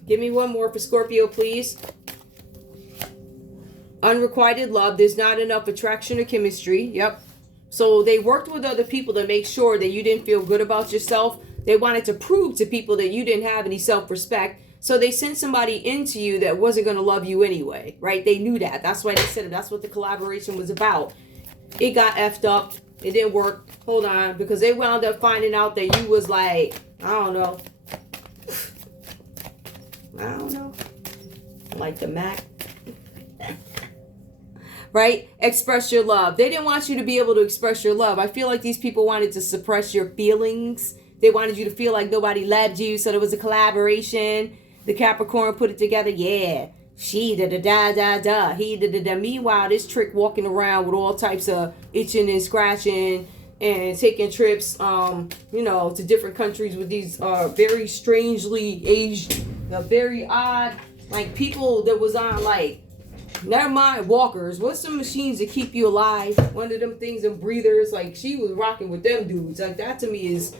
Give me one more for Scorpio, please. Unrequited love. There's not enough attraction or chemistry. Yep. So they worked with other people to make sure that you didn't feel good about yourself. They wanted to prove to people that you didn't have any self-respect. So they sent somebody into you that wasn't going to love you anyway, right? They knew that. That's why they said it. That's what the collaboration was about. It got effed up. It didn't work. Hold on. Because they wound up finding out that you was like, I don't know. Like the Mac. Right? Express your love. They didn't want you to be able to express your love. I feel like these people wanted to suppress your feelings. They wanted you to feel like nobody loved you. So there was a collaboration. The Capricorn put it together. Yeah. She da-da-da-da-da. He da-da-da. Meanwhile, this trick walking around with all types of itching and scratching and taking trips, to different countries with these very strangely aged, very odd, like people that was on like, never mind walkers. What's some machines that keep you alive? One of them things and breathers. Like she was rocking with them dudes. Like that to me is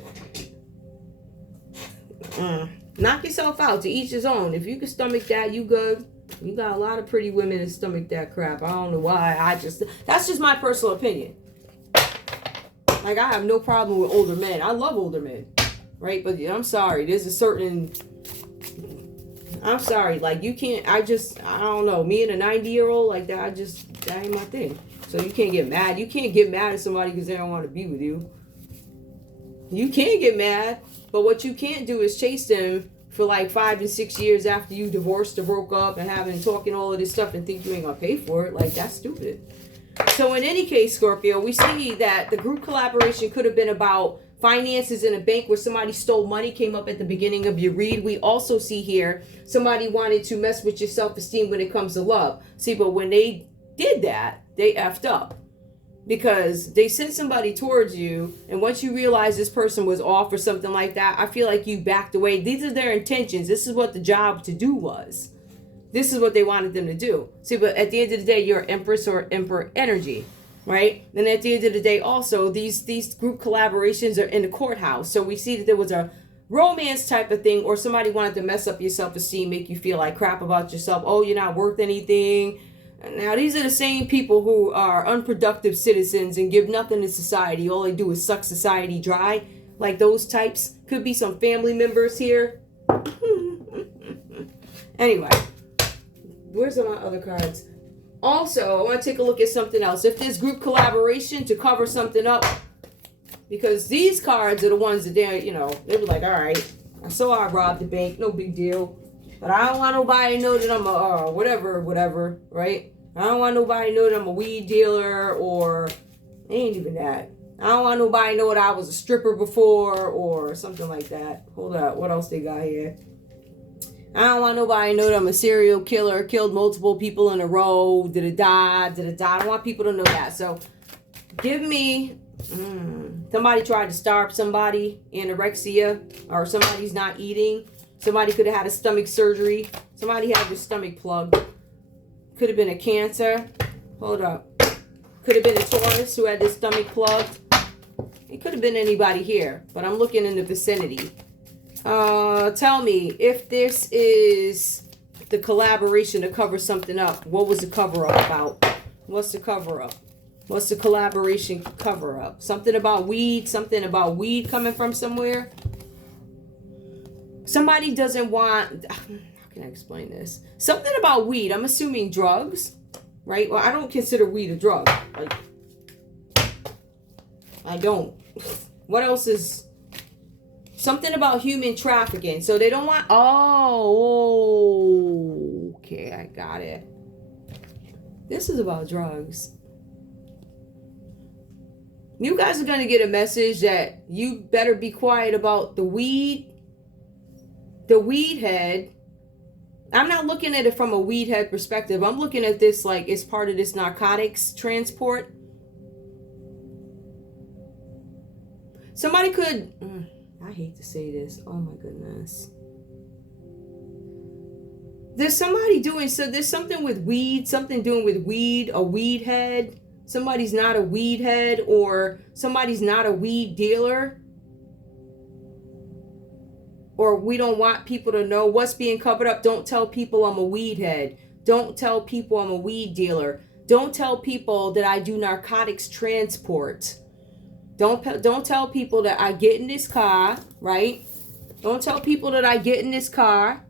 knock yourself out. To each his own. If you can stomach that, you good. You got a lot of pretty women that stomach that crap. I don't know why. That's just my personal opinion. Like I have no problem with older men. I love older men, right? But I'm sorry. There's a certain. I'm sorry, like you can't, I don't know, me and a 90-year-old like that, that ain't my thing. So you can't get mad. You can't get mad at somebody because they don't want to be with you. You can't get mad, but what you can't do is chase them for like 5 and 6 years after you divorced or broke up and talking all of this stuff and think you ain't gonna pay for it. Like that's stupid. So in any case, Scorpio, we see that the group collaboration could have been about finances in a bank where somebody stole money, came up at the beginning of your read. We also see here somebody wanted to mess with your self-esteem when it comes to love. See, but when they did that, they effed up because they sent somebody towards you, and once you realize this person was off or something like that, I feel like you backed away. These are their intentions. This is what the job to do was. This is what they wanted them to do. See, but at the end of the day, you're Empress or Emperor energy. Right? And at the end of the day, also, these group collaborations are in the courthouse. So we see that there was a romance type of thing, or somebody wanted to mess up your self-esteem, make you feel like crap about yourself. Oh, you're not worth anything. Now, these are the same people who are unproductive citizens and give nothing to society. All they do is suck society dry. Like those types. Could be some family members here. Anyway, where's my other cards? Also, I want to take a look at something else. If there's group collaboration to cover something up, because these cards are the ones that they were like, all right, I saw I robbed the bank, no big deal. But I don't want nobody to know that I'm a whatever, right? I don't want nobody to know that I'm a weed dealer or it ain't even that. I don't want nobody to know that I was a stripper before or something like that. Hold up. What else they got here? I don't want nobody to know that I'm a serial killer, killed multiple people in a row, da-da-da, da-da-da. I don't want people to know that. So give me, somebody tried to starve somebody, anorexia, or somebody's not eating. Somebody could have had a stomach surgery. Somebody had their stomach plugged. Could have been a cancer. Hold up. Could have been a Taurus who had their stomach plugged. It could have been anybody here, but I'm looking in the vicinity. Tell me, if this is the collaboration to cover something up, what was the cover-up about? What's the cover-up? What's the collaboration cover-up? Something about weed coming from somewhere? Somebody doesn't want... How can I explain this? Something about weed. I'm assuming drugs, right? Well, I don't consider weed a drug. Like, I don't. What else is... Something about human trafficking. So they don't want... Oh, okay, I got it. This is about drugs. You guys are going to get a message that you better be quiet about the weed head. I'm not looking at it from a weed head perspective. I'm looking at this like it's part of this narcotics transport. Somebody could... I hate to say this. Oh my goodness. There's somebody doing... So there's something with weed. Something doing with weed. A weed head. Somebody's not a weed head. Or somebody's not a weed dealer. Or we don't want people to know what's being covered up. Don't tell people I'm a weed head. Don't tell people I'm a weed dealer. Don't tell people that I do narcotics transport. Don't tell people that I get in this car, right? Don't tell people that I get in this car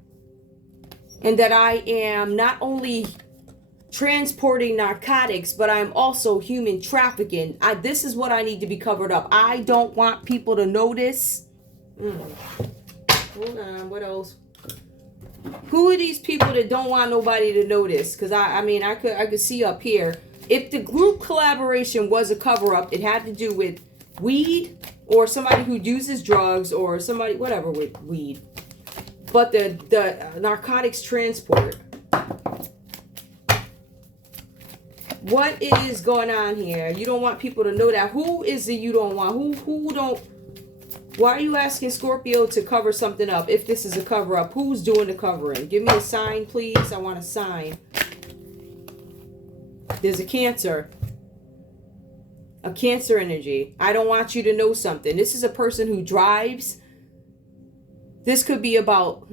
and that I am not only transporting narcotics, but I'm also human trafficking. This is what I need to be covered up. I don't want people to know this. Hold on, what else? Who are these people that don't want nobody to know this? Because I could see up here. If the group collaboration was a cover-up, it had to do with weed or somebody who uses drugs or somebody, whatever, with weed. But the narcotics transport. What is going on here? You don't want people to know that. Who is it you don't want? Who don't... Why are you asking Scorpio to cover something up if this is a cover-up? Who's doing the covering? Give me a sign, please. I want a sign. There's a Cancer. A Cancer energy. I don't want you to know something. This is a person who drives. This could be about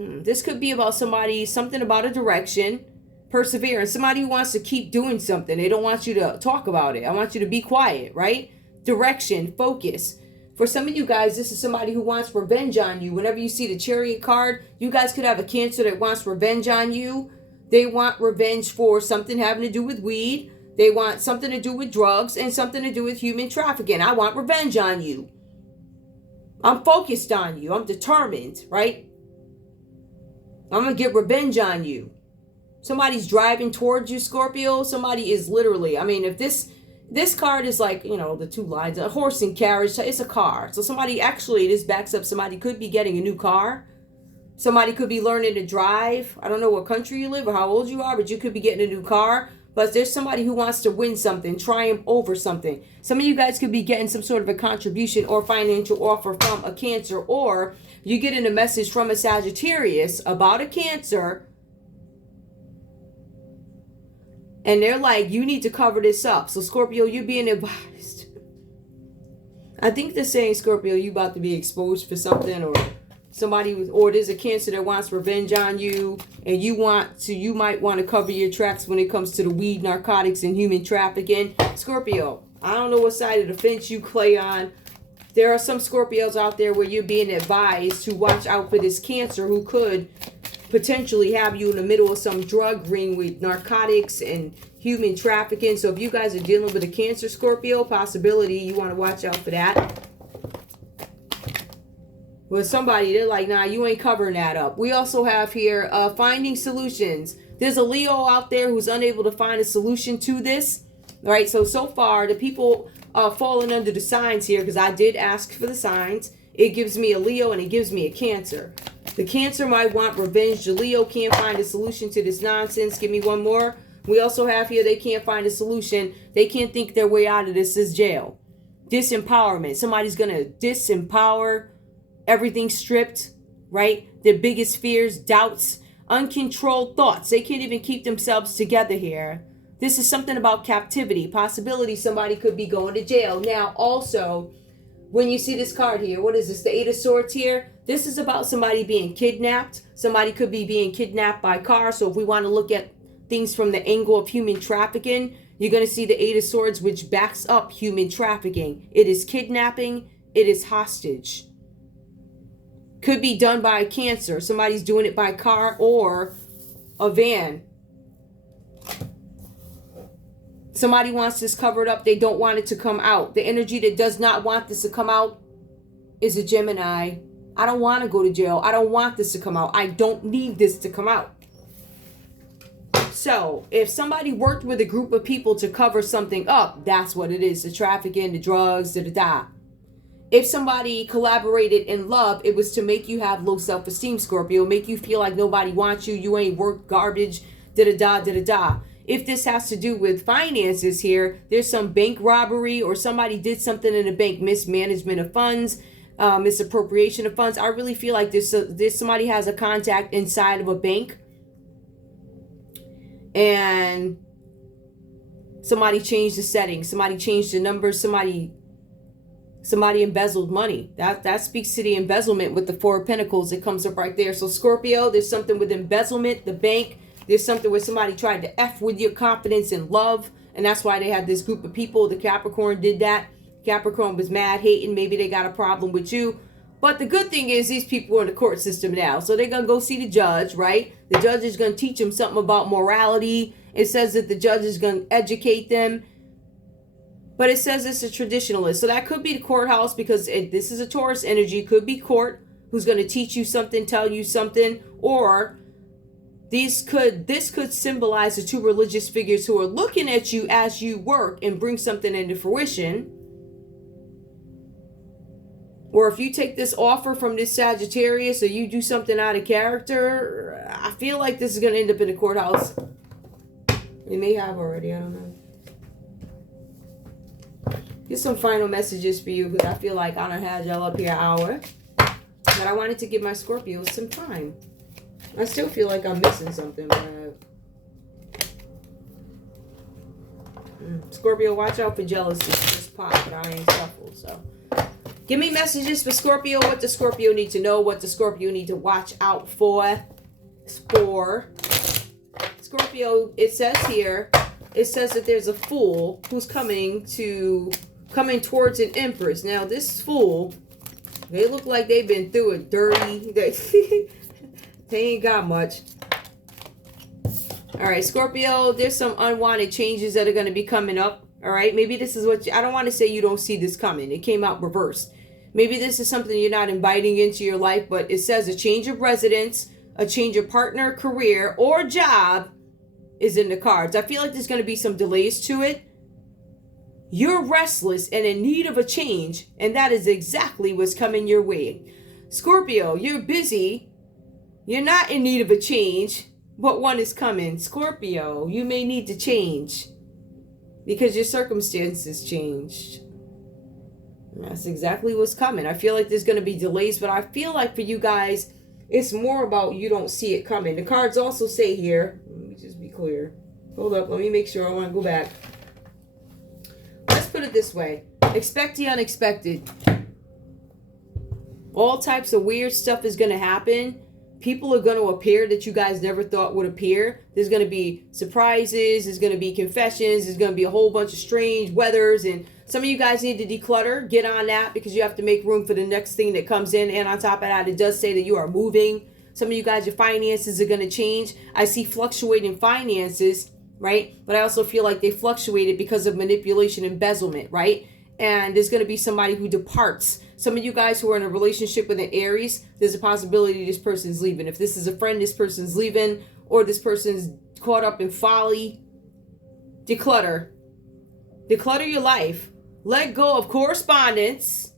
somebody, something about a direction. Perseverance. Somebody who wants to keep doing something. They don't want you to talk about it. I want you to be quiet, right? Direction, focus. For some of you guys, this is somebody who wants revenge on you. Whenever you see the Chariot card, you guys could have a Cancer that wants revenge on you. They want revenge for something having to do with weed. They want something to do with drugs and something to do with human trafficking. I want revenge on you. I'm focused on you. I'm determined, right? I'm going to get revenge on you. Somebody's driving towards you, Scorpio. Somebody is literally, if this card is like, the two lines, a horse and carriage. It's a car. So somebody actually, this backs up, somebody could be getting a new car. Somebody could be learning to drive. I don't know what country you live or how old you are, but you could be getting a new car. But there's somebody who wants to win something, triumph over something. Some of you guys could be getting some sort of a contribution or financial offer from a Cancer, or you getting a message from a Sagittarius about a Cancer. And they're like, you need to cover this up. So Scorpio, you're being advised. I think they're saying, Scorpio, you about to be exposed for something, or or there's a Cancer that wants revenge on you, and you might want to cover your tracks when it comes to the weed, narcotics, and human trafficking. Scorpio, I don't know what side of the fence you play on. There are some Scorpios out there where you're being advised to watch out for this Cancer who could potentially have you in the middle of some drug ring with narcotics and human trafficking. So if you guys are dealing with a Cancer, Scorpio, possibility, you want to watch out for that. With somebody, they're like, nah, you ain't covering that up. We also have here finding solutions. There's a Leo out there who's unable to find a solution to this. Right? So far, the people falling under the signs here, because I did ask for the signs. It gives me a Leo and it gives me a Cancer. The Cancer might want revenge. The Leo can't find a solution to this nonsense. Give me one more. We also have here, they can't find a solution. They can't think their way out of this is jail. Disempowerment. Somebody's going to disempower, everything stripped, right? Their biggest fears, doubts, uncontrolled thoughts. They can't even keep themselves together here. This is something about captivity. Possibility somebody could be going to jail. Now, also, when you see this card here, what is this? The Eight of Swords here. This is about somebody being kidnapped. Somebody could be being kidnapped by car. So if we want to look at things from the angle of human trafficking, you're going to see the Eight of Swords, which backs up human trafficking. It is kidnapping. It is hostage. Could be done by a Cancer. Somebody's doing it by car or a van. Somebody wants this covered up. They don't want it to come out. The energy that does not want this to come out is a Gemini. I don't want to go to jail. I don't want this to come out. I don't need this to come out. So if somebody worked with a group of people to cover something up, that's what it is. The trafficking, the drugs, da-da-da. If somebody collaborated in love, it was to make you have low self-esteem, Scorpio. Make you feel like nobody wants you. You ain't worth garbage, da-da-da, da-da-da. If this has to do with finances here, there's some bank robbery or somebody did something in a bank, mismanagement of funds, misappropriation of funds. I really feel like this somebody has a contact inside of a bank and somebody changed the settings, somebody changed the numbers, somebody embezzled money. That speaks to the embezzlement with the Four of Pentacles. It comes up right there. So Scorpio, there's something with embezzlement, the bank. There's something where somebody tried to F with your confidence and love. And that's why they had this group of people. The Capricorn did that. Capricorn was mad, hating. Maybe they got a problem with you. But the good thing is these people are in the court system now. So they're going to go see the judge, right? The judge is going to teach them something about morality. It says that the judge is going to educate them. But it says it's a traditionalist. So that could be the courthouse, because this is a Taurus energy. Could be court who's going to teach you something, tell you something. Or this could symbolize the two religious figures who are looking at you as you work and bring something into fruition. Or if you take this offer from this Sagittarius or you do something out of character, I feel like this is going to end up in the courthouse. It may have already, I don't know. Here's some final messages for you, because I feel like I done had y'all up here an hour. But I wanted to give my Scorpios some time. I still feel like I'm missing something, but Scorpio, watch out for jealousy. Just pop, but I ain't shuffle. So give me messages for Scorpio. What does Scorpio need to know? What does Scorpio need to watch out for? Scorpio, it says here, it says that there's a fool who's coming towards an empress. Now this fool, they look like they've been through it dirty. They ain't got much. All right, Scorpio, there's some unwanted changes that are going to be coming up. All right, maybe this is what I don't want to say you don't see this coming. It came out reversed. Maybe this is something you're not inviting into your life, but it says a change of residence, a change of partner, career, or job is in the cards. I feel like there's going to be some delays to it. You're restless and in need of a change, and that is exactly what's coming your way. Scorpio, you're busy. You're not in need of a change, but one is coming. Scorpio, you may need to change because your circumstances changed. That's exactly what's coming. I feel like there's going to be delays, but I feel like for you guys, it's more about you don't see it coming. The cards also say here, let me just be clear. Hold up, let me make sure. I want to go back. Let's put it this way. Expect the unexpected. All types of weird stuff is going to happen. People are going to appear that you guys never thought would appear. There's going to be surprises. There's going to be confessions. There's going to be a whole bunch of strange weathers. And some of you guys need to declutter. Get on that because you have to make room for the next thing that comes in. And on top of that, it does say that you are moving. Some of you guys, your finances are going to change. I see fluctuating finances, right? But I also feel like they fluctuated because of manipulation, embezzlement, right? And there's going to be somebody who departs. Some of you guys who are in a relationship with an Aries, there's a possibility this person's leaving. If this is a friend, this person's leaving, or this person's caught up in folly. Declutter. Declutter your life. Let go of correspondence,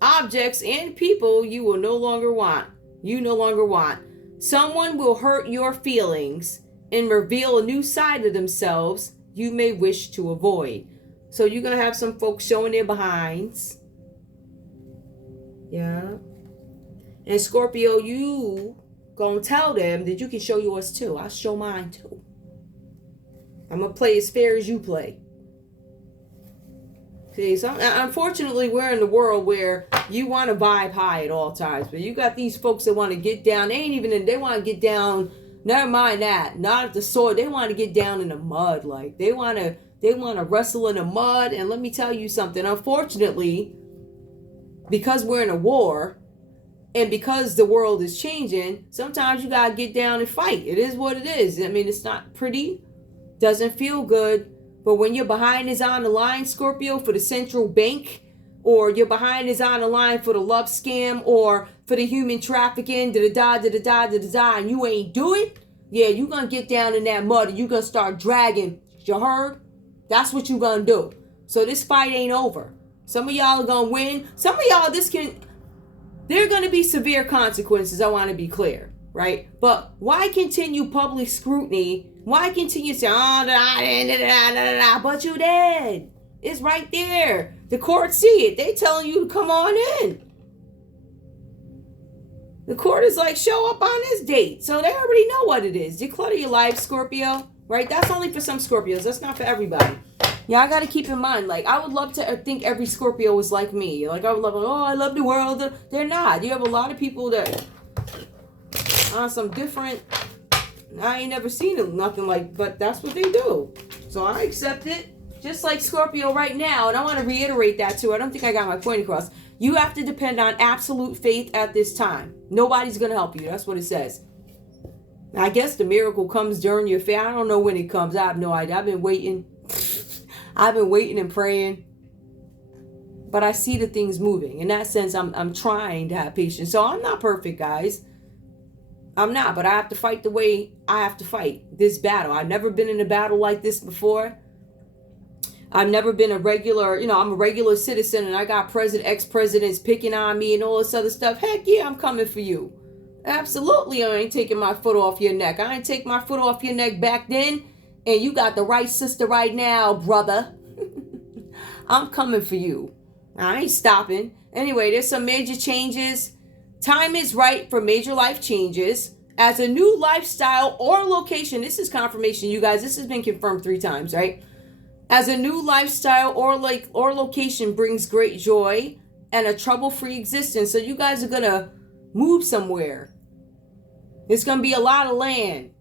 objects, and people you will no longer want. You no longer want. Someone will hurt your feelings and reveal a new side of themselves you may wish to avoid. So you're going to have some folks showing their behinds. Yeah. And Scorpio, you going to tell them that you can show yours too. I'll show mine too. I'm going to play as fair as you play. See, so unfortunately, we're in the world where you want to vibe high at all times, but you got these folks that want to get down. They ain't even in, they want to get down. Never mind that, not at the sword. They want to get down in the mud, like they want to wrestle in the mud. And let me tell you something. Unfortunately, because we're in a war, and because the world is changing, sometimes you gotta get down and fight. It is what it is. I mean, it's not pretty, doesn't feel good. But when your behind is on the line, Scorpio, for the central bank, or your behind is on the line for the love scam, or for the human trafficking, and you ain't do it, yeah, you gonna get down in that mud and you gonna start dragging. You heard? That's what you gonna do. So this fight ain't over. Some of y'all are gonna win. Some of y'all, there are gonna be severe consequences. I want to be clear, right? But why continue public scrutiny? Why continue saying, but you did. It's right there. The court see it. They telling you to come on in. The court is like, show up on this date. So they already know what it is. Declutter your life, Scorpio, right? That's only for some Scorpios. That's not for everybody. Yeah, I got to keep in mind, like, I would love to think every Scorpio was like me. Like, I would love, oh, I love the world. They're not. You have a lot of people that on some different, I ain't never seen them, nothing like, but that's what they do. So I accept it. Just like Scorpio right now, and I want to reiterate that too. I don't think I got my point across. You have to depend on absolute faith at this time. Nobody's going to help you. That's what it says. I guess the miracle comes during your faith. I don't know when it comes. I have no idea. I've been waiting. I've been waiting and praying. But I see the things moving. In that sense, I'm trying to have patience. So I'm not perfect, guys. I'm not. But I have to fight the way I have to fight this battle. I've never been in a battle like this before. I've never been a regular, I'm a regular citizen and I got ex-presidents picking on me and all this other stuff. Heck yeah, I'm coming for you. Absolutely, I ain't taking my foot off your neck. I ain't take my foot off your neck back then. And you got the right sister right now, brother. I'm coming for you. I ain't stopping. Anyway, there's some major changes. Time is right for major life changes. As a new lifestyle or location, this is confirmation, you guys. This has been confirmed 3 times, right? As a new lifestyle or location brings great joy and a trouble-free existence. So you guys are going to move somewhere. It's going to be a lot of land.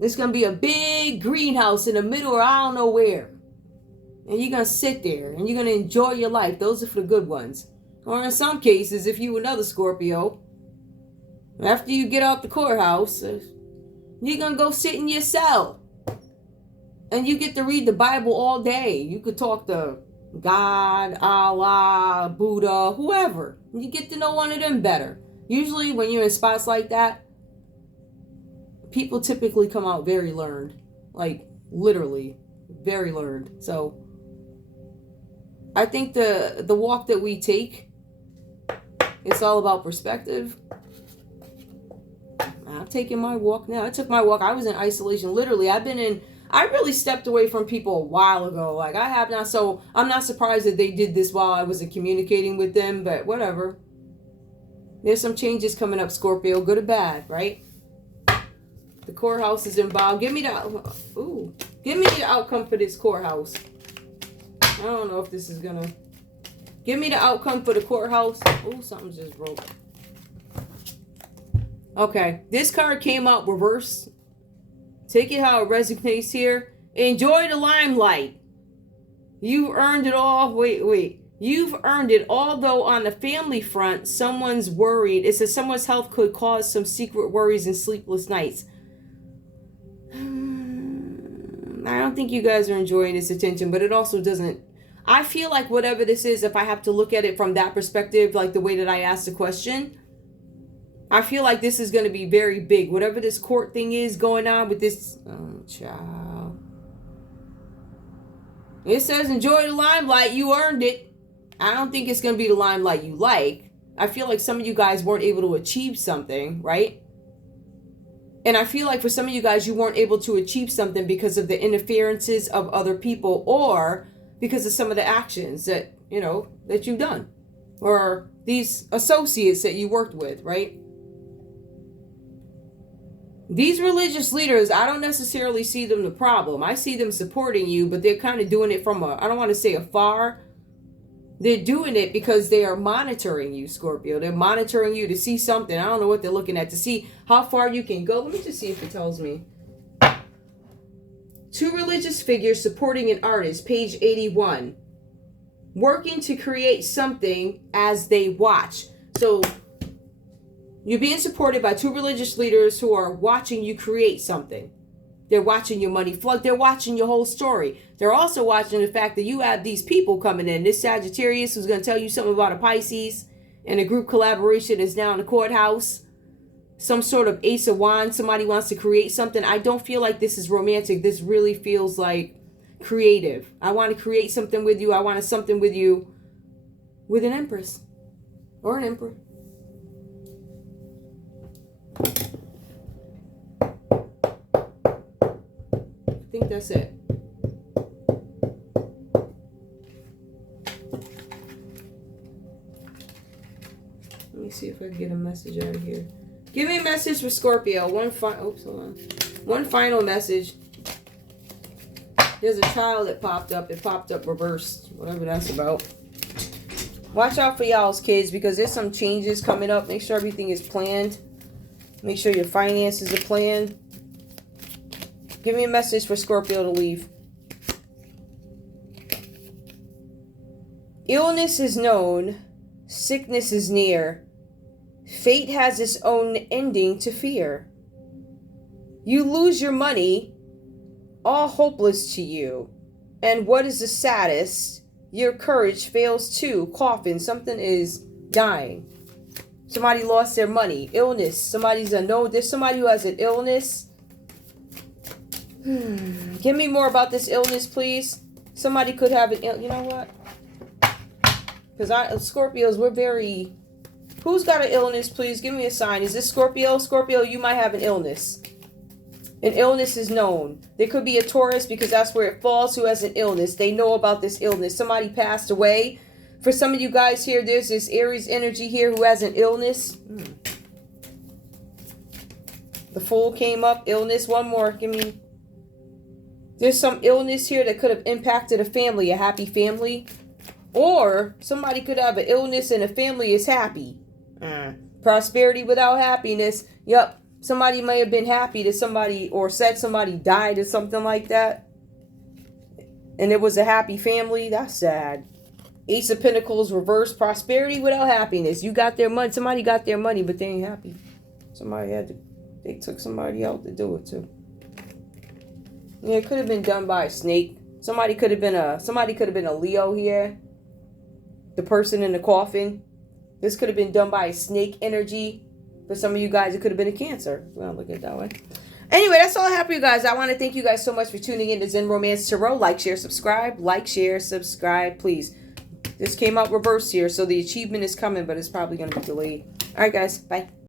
It's going to be a big greenhouse in the middle or I don't know where. And you're going to sit there and you're going to enjoy your life. Those are for the good ones. Or in some cases, if you another Scorpio, after you get out the courthouse, you're going to go sit in your cell. And you get to read the Bible all day. You could talk to God, Allah, Buddha, whoever. You get to know one of them better. Usually when you're in spots like that, people typically come out very learned. Like, literally, very learned. So, I think the walk that we take, it's all about perspective. I'm taking my walk now. I took my walk. I was in isolation. Literally, I really stepped away from people a while ago. Like, I have not. So I'm not surprised that they did this while I wasn't communicating with them, but whatever. There's some changes coming up, Scorpio, good or bad, right? The courthouse is involved. Give me the outcome for this courthouse. I don't know if this is gonna. Give me the outcome for the courthouse. Oh, something just broke. Okay, this card came out reversed. Take it how it resonates here. Enjoy the limelight. You've earned it all. Wait. You've earned it. Although on the family front, someone's worried. It says someone's health could cause some secret worries and sleepless nights. I don't think you guys are enjoying this attention, but it also doesn't. I feel like whatever this is, if I have to look at it from that perspective, like the way that I asked the question, I feel like this is going to be very big. Whatever this court thing is going on with this, child. It says enjoy the limelight. You earned it. I don't think it's going to be the limelight you like. I feel like some of you guys weren't able to achieve something, right? And I feel like for some of you guys, you weren't able to achieve something because of the interferences of other people or because of some of the actions that, you know, that you've done or these associates that you worked with, right? These religious leaders, I don't necessarily see them the problem. I see them supporting you, but they're kind of doing it from I don't want to say afar. They're doing it because they are monitoring you, Scorpio. They're monitoring you to see something. I don't know what they're looking at, to see how far you can go. Let me just see if it tells me. Two religious figures supporting an artist, page 81. Working to create something as they watch. So you're being supported by two religious leaders who are watching you create something. They're watching your money flood. They're watching your whole story. They're also watching the fact that you have these people coming in. This Sagittarius who's going to tell you something about a Pisces, and a group collaboration is now in the courthouse. Some sort of Ace of Wands. Somebody wants to create something. I don't feel like this is romantic. This really feels like creative. I want to create something with you. I want something with you with an Empress or an Emperor. I think that's it. Let me see if I can get a message out of here. Give me a message for Scorpio. One final message. There's a child that popped up. It popped up reversed. Whatever that's about. Watch out for y'all's kids because there's some changes coming up. Make sure everything is planned. Make sure your finances are planned. Give me a message for Scorpio to leave. Illness is known. Sickness is near. Fate has its own ending to fear. You lose your money, all hopeless to you. And what is the saddest? Your courage fails too. Coffin, something is dying. Somebody lost their money. Illness. There's somebody who has an illness. Give me more about this illness, please. Somebody could have an illness. You know what? Because Scorpios, we're very... Who's got an illness, please? Give me a sign. Is this Scorpio? Scorpio, you might have an illness. An illness is known. There could be a Taurus because that's where it falls who has an illness. They know about this illness. Somebody passed away. For some of you guys here, there's this Aries energy here who has an illness. The Fool came up. Illness. One more. Give me... There's some illness here that could have impacted a family, a happy family. Or somebody could have an illness and a family is happy. Prosperity without happiness. Yep. Somebody may have been happy that somebody or said somebody died or something like that. And it was a happy family. That's sad. Ace of Pentacles reversed. Prosperity without happiness. You got their money. Somebody got their money, but they ain't happy. They took somebody out to do it too. Yeah, it could have been done by a snake. Somebody could have been a Leo here. The person in the coffin. This could have been done by a snake energy. For some of you guys, it could have been a Cancer. Well, look at it that way. Anyway, that's all I have for you guys. I want to thank you guys so much for tuning in to Zen Romance Tarot. Like, share, subscribe. Like, share, subscribe, please. This came out reversed here, so the achievement is coming, but it's probably going to be delayed. All right, guys. Bye.